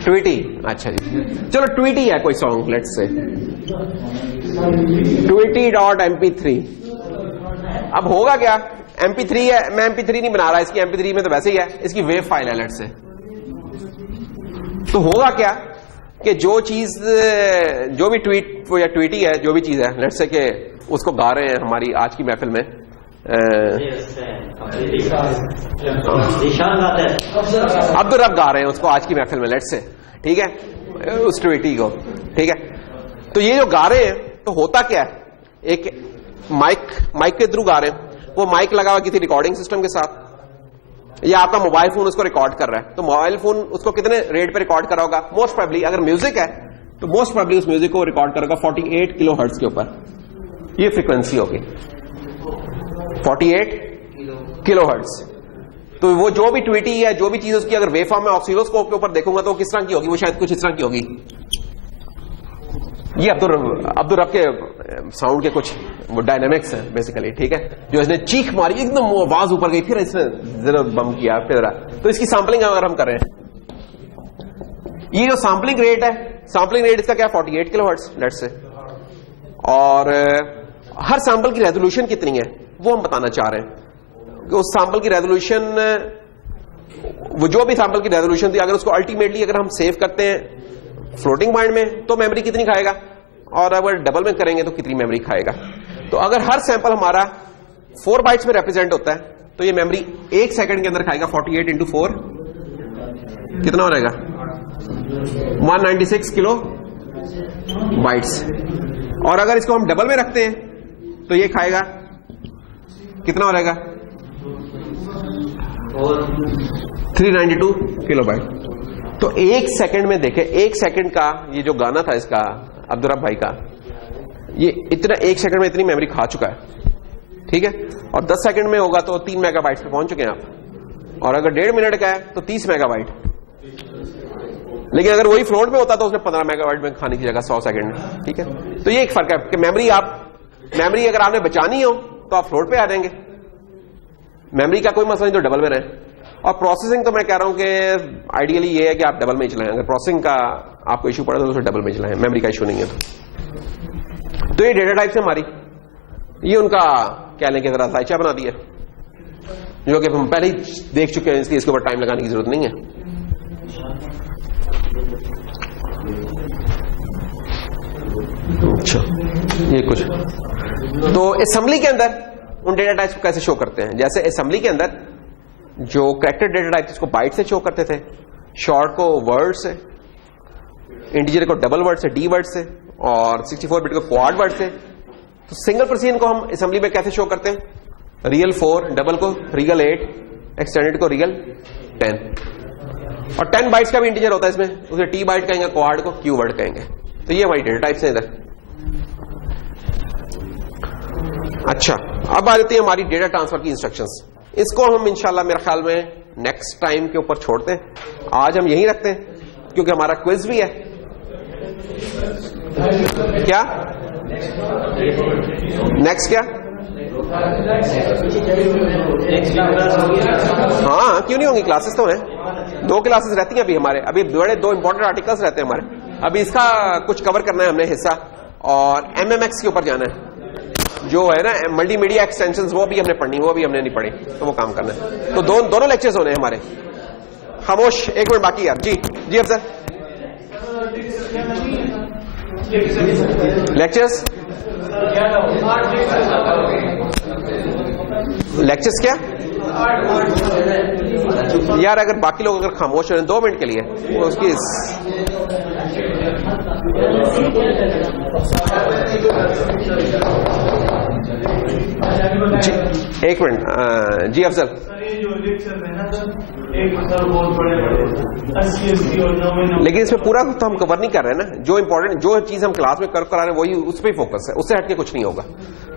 ट्वीटी, अच्छा जी चलो ट्वीटी है कोई सॉन्ग, लेट्स से tweety.mp3। अब होगा क्या, mp3 है, मैं mp3 नहीं बना रहा, इसकी mp3 में तो वैसे ही है, इसकी वेव फाइल है लेट्स से। तो होगा क्या कि जो चीज, जो भी ट्वीट या ट्वीटी है, जो भी चीज है, लेट्स से कि उसको गा रहे हैं हमारी आज की महफिल में, अब्दुल रब गा रहे हैं उसको आज की महफिल में, लेट्स से, ठीक है, उस ट्वीटी को, ठीक है। तो ये जो गा रहे हैं तो होता क्या है, एक माइक के थ्रू गा रहे हैं, वो माइक लगा हुआ किसी रिकॉर्डिंग सिस्टम के साथ, या आपका मोबाइल फोन उसको रिकॉर्ड कर रहा है, तो मोबाइल फोन उसको कितने रेट पे रिकॉर्ड कर रहा होगा? मोस्ट प्रोबेबली अगर म्यूजिक है तो मोस्ट प्रोबेबली उस म्यूजिक को रिकॉर्ड करेगा 48 किलोहर्ट्ज के ऊपर, ये फ्रीक्वेंसी होगी 48 किलोहर्ट्ज। तो वो जो भी ट्वीटी है, जो भी चीज उसकी अगर वेव फॉर्म में ऑसिलोस्कोप के ऊपर देखूंगा तो किस तरह की होगी, वो शायद कुछ इस तरह की होगी। ये अब्दुल रब के साउंड के कुछ वो डायनामिक्स है बेसिकली, ठीक है। जो इसने चीख मारी एकदम वो आवाज ऊपर गई, फिर इसने जरा बम किया, फिर तो इसकी सैंपलिंग अगर हम कर रहे हैं, ये जो सैंपलिंग रेट है, सैंपलिंग रेट इसका क्या 48 किलोहर्ट्ज लेट्स से, और हर सैंपल की रेजोल्यूशन कितनी है वो हम बताना चाह रहे हैं कि उस सैंपल की रेजोल्यूशन, वो जो भी सैंपल की रेजोल्यूशन थी, अगर उसको अल्टीमेटली अगर हम सेव करते हैं फ्लोटिंग पॉइंट में तो मेमोरी कितनी खाएगा, और अगर डबल में करेंगे तो कितनी मेमोरी खाएगा। तो अगर हर सैंपल हमारा 4 बाइट्स में रिप्रेजेंट होता है तो ये मेमोरी 1 सेकंड के अंदर खाएगा। 48 इंटू 4 कितना हो जाएगा 196 किलो बाइट्स। और अगर इसको हम डबल में रखते हैं तो ये खाएगा कितना हो जाएगा 392 किलो बाइट। तो 1 सेकंड में देखें, 1 सेकंड का ये जो गाना था इसका अब्दुल रब भाई का, ये इतना 1 सेकंड में इतनी मेमोरी खा चुका है, ठीक है। और 10 सेकंड में होगा तो 3 मेगाबाइट्स पे पहुंच चुके हैं आप। और अगर 1.5 मिनट का है तो 30 मेगाबाइट। लेकिन अगर वही फ्लोट में होता तो उसने 15 मेगाबाइट में खाने की जगह 100 सेकंड में, ठीक है। तो ये एक फर्क है कि मेमोरी अगर आपने बचानी हो तो आप फ्लोट पे आ जाएंगे, मेमोरी का कोई मसला नहीं तो डबल में रहे। और प्रोसेसिंग तो मैं कह रहा हूं कि आइडियली ये है कि आप डबल में ही चलाएं। अगर प्रोसेसिंग का आपको इश्यू पड़ा तो उसे डबल में चलाएं, मेमोरी का इश्यू नहीं है। तो ये डेटा टाइप से हमारी, ये उनका कह लें कि जरा साइचा बना दिया, जो कि हम पहले ही देख चुके हैं, इसलिए इसके ऊपर टाइम लगाने की जरूरत नहीं है। अच्छा, ये कुछ तो असेंबली के अंदर उन डेटा टाइप्स को कैसे शो करते हैं। जैसे असेंबली के अंदर जो कैरेक्टर डेटा टाइप इसको बाइट से शो करते थे, शॉर्ट को वर्ड से, इंटीजर को डबल वर्ड से, डी वर्ड से, और 64 बिट को क्वाड वर्ड से। तो सिंगल प्रोसीजन को हम असेंबली में कैसे शो करते हैं, रियल 4, डबल को रियल 8, एक्सटेंडेड को रियल 10। और 10 बाइट्स का भी इंटीजर होता है इसमें, उसे टी बाइट कहेंगे, क्वाड को क्यू वर्ड कहेंगे। तो ये हमारी डेटा टाइप्स है इधर। अच्छा, अब आ जाती है हमारी डेटा ट्रांसफर की इंस्ट्रक्शंस। इसको हम इंशाल्लाह मेरे ख्याल में नेक्स्ट टाइम के ऊपर छोड़ते हैं। आज हम यहीं रखते हैं क्योंकि हमारा क्विज भी है। क्या नेक्स्ट क्या? हाँ, क्यों नहीं होंगी, क्लासेस तो हैं, 2 क्लासेस रहती हैं अभी हमारे। अभी बड़े 2 इंपॉर्टेंट आर्टिकल्स रहते हैं हमारे। अभी इसका कुछ कवर करना है हमने हिस्सा, और MMX के ऊपर जाना है, जो है ना मल्टीमीडिया एक्सटेंशंस, वो भी हमने पढ़नी, वो भी हमने नहीं पढ़ी, तो वो काम करना है। तो दोनों लेक्चर्स होने हैं हमारे। खामोश, 1 मिनट बाकी यार। जी अफसर, लेक्चर्स क्या यार, अगर बाकी लोग अगर खामोश हैं 2 मिनट के लिए, वो उसकी जी 1 मिनट। जी अफसर, लेकिन इसमें पूरा तो हम कवर नहीं कर रहे हैं ना। जो इंपॉर्टेंट, जो चीज हम क्लास में करा रहे हैं वही उस पर ही फोकस है, उससे हटके कुछ नहीं होगा।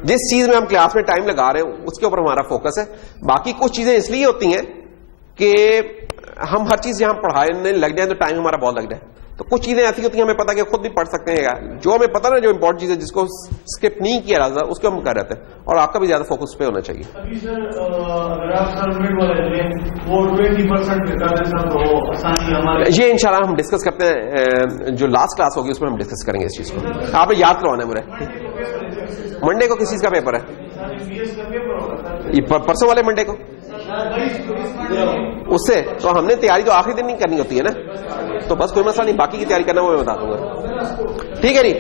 जिस चीज में हम क्लास में टाइम लगा रहे हैं उसके ऊपर हमारा फोकस है। बाकी कुछ चीजें इसलिए होती हैं कि हम हर चीज यहां पढ़ाने लग जाए तो टाइम हमारा बहुत लग जाए। तो कुछ चीजें ऐसी होती हैं हमें पता कि खुद भी पढ़ सकते हैं, जो हमें पता ना, जो इंपॉर्टेंट चीज है जिसको स्किप नहीं किया जाता उसको हम कर रहते हैं, और आपका भी ज्यादा फोकस पे होना चाहिए। अभी सर अगर आप सबमिट वाले वो 20% तो आसानी हमारे, ये इंशाल्लाह हम डिस्कस करते हैं, जो लास्ट क्लास होगी उसमें हम डिस्कस करेंगे इस चीज को। आपने याद करवाना है मुझे। मंडे को किस चीज का पेपर है? ये परसों वाले मंडे को। उससे तो हमने तैयारी तो आखिरी दिन नहीं करनी होती है ना, तो बस कोई मसला नहीं, बाकी की तैयारी करना वो मैं बता दूंगा। ठीक है जी।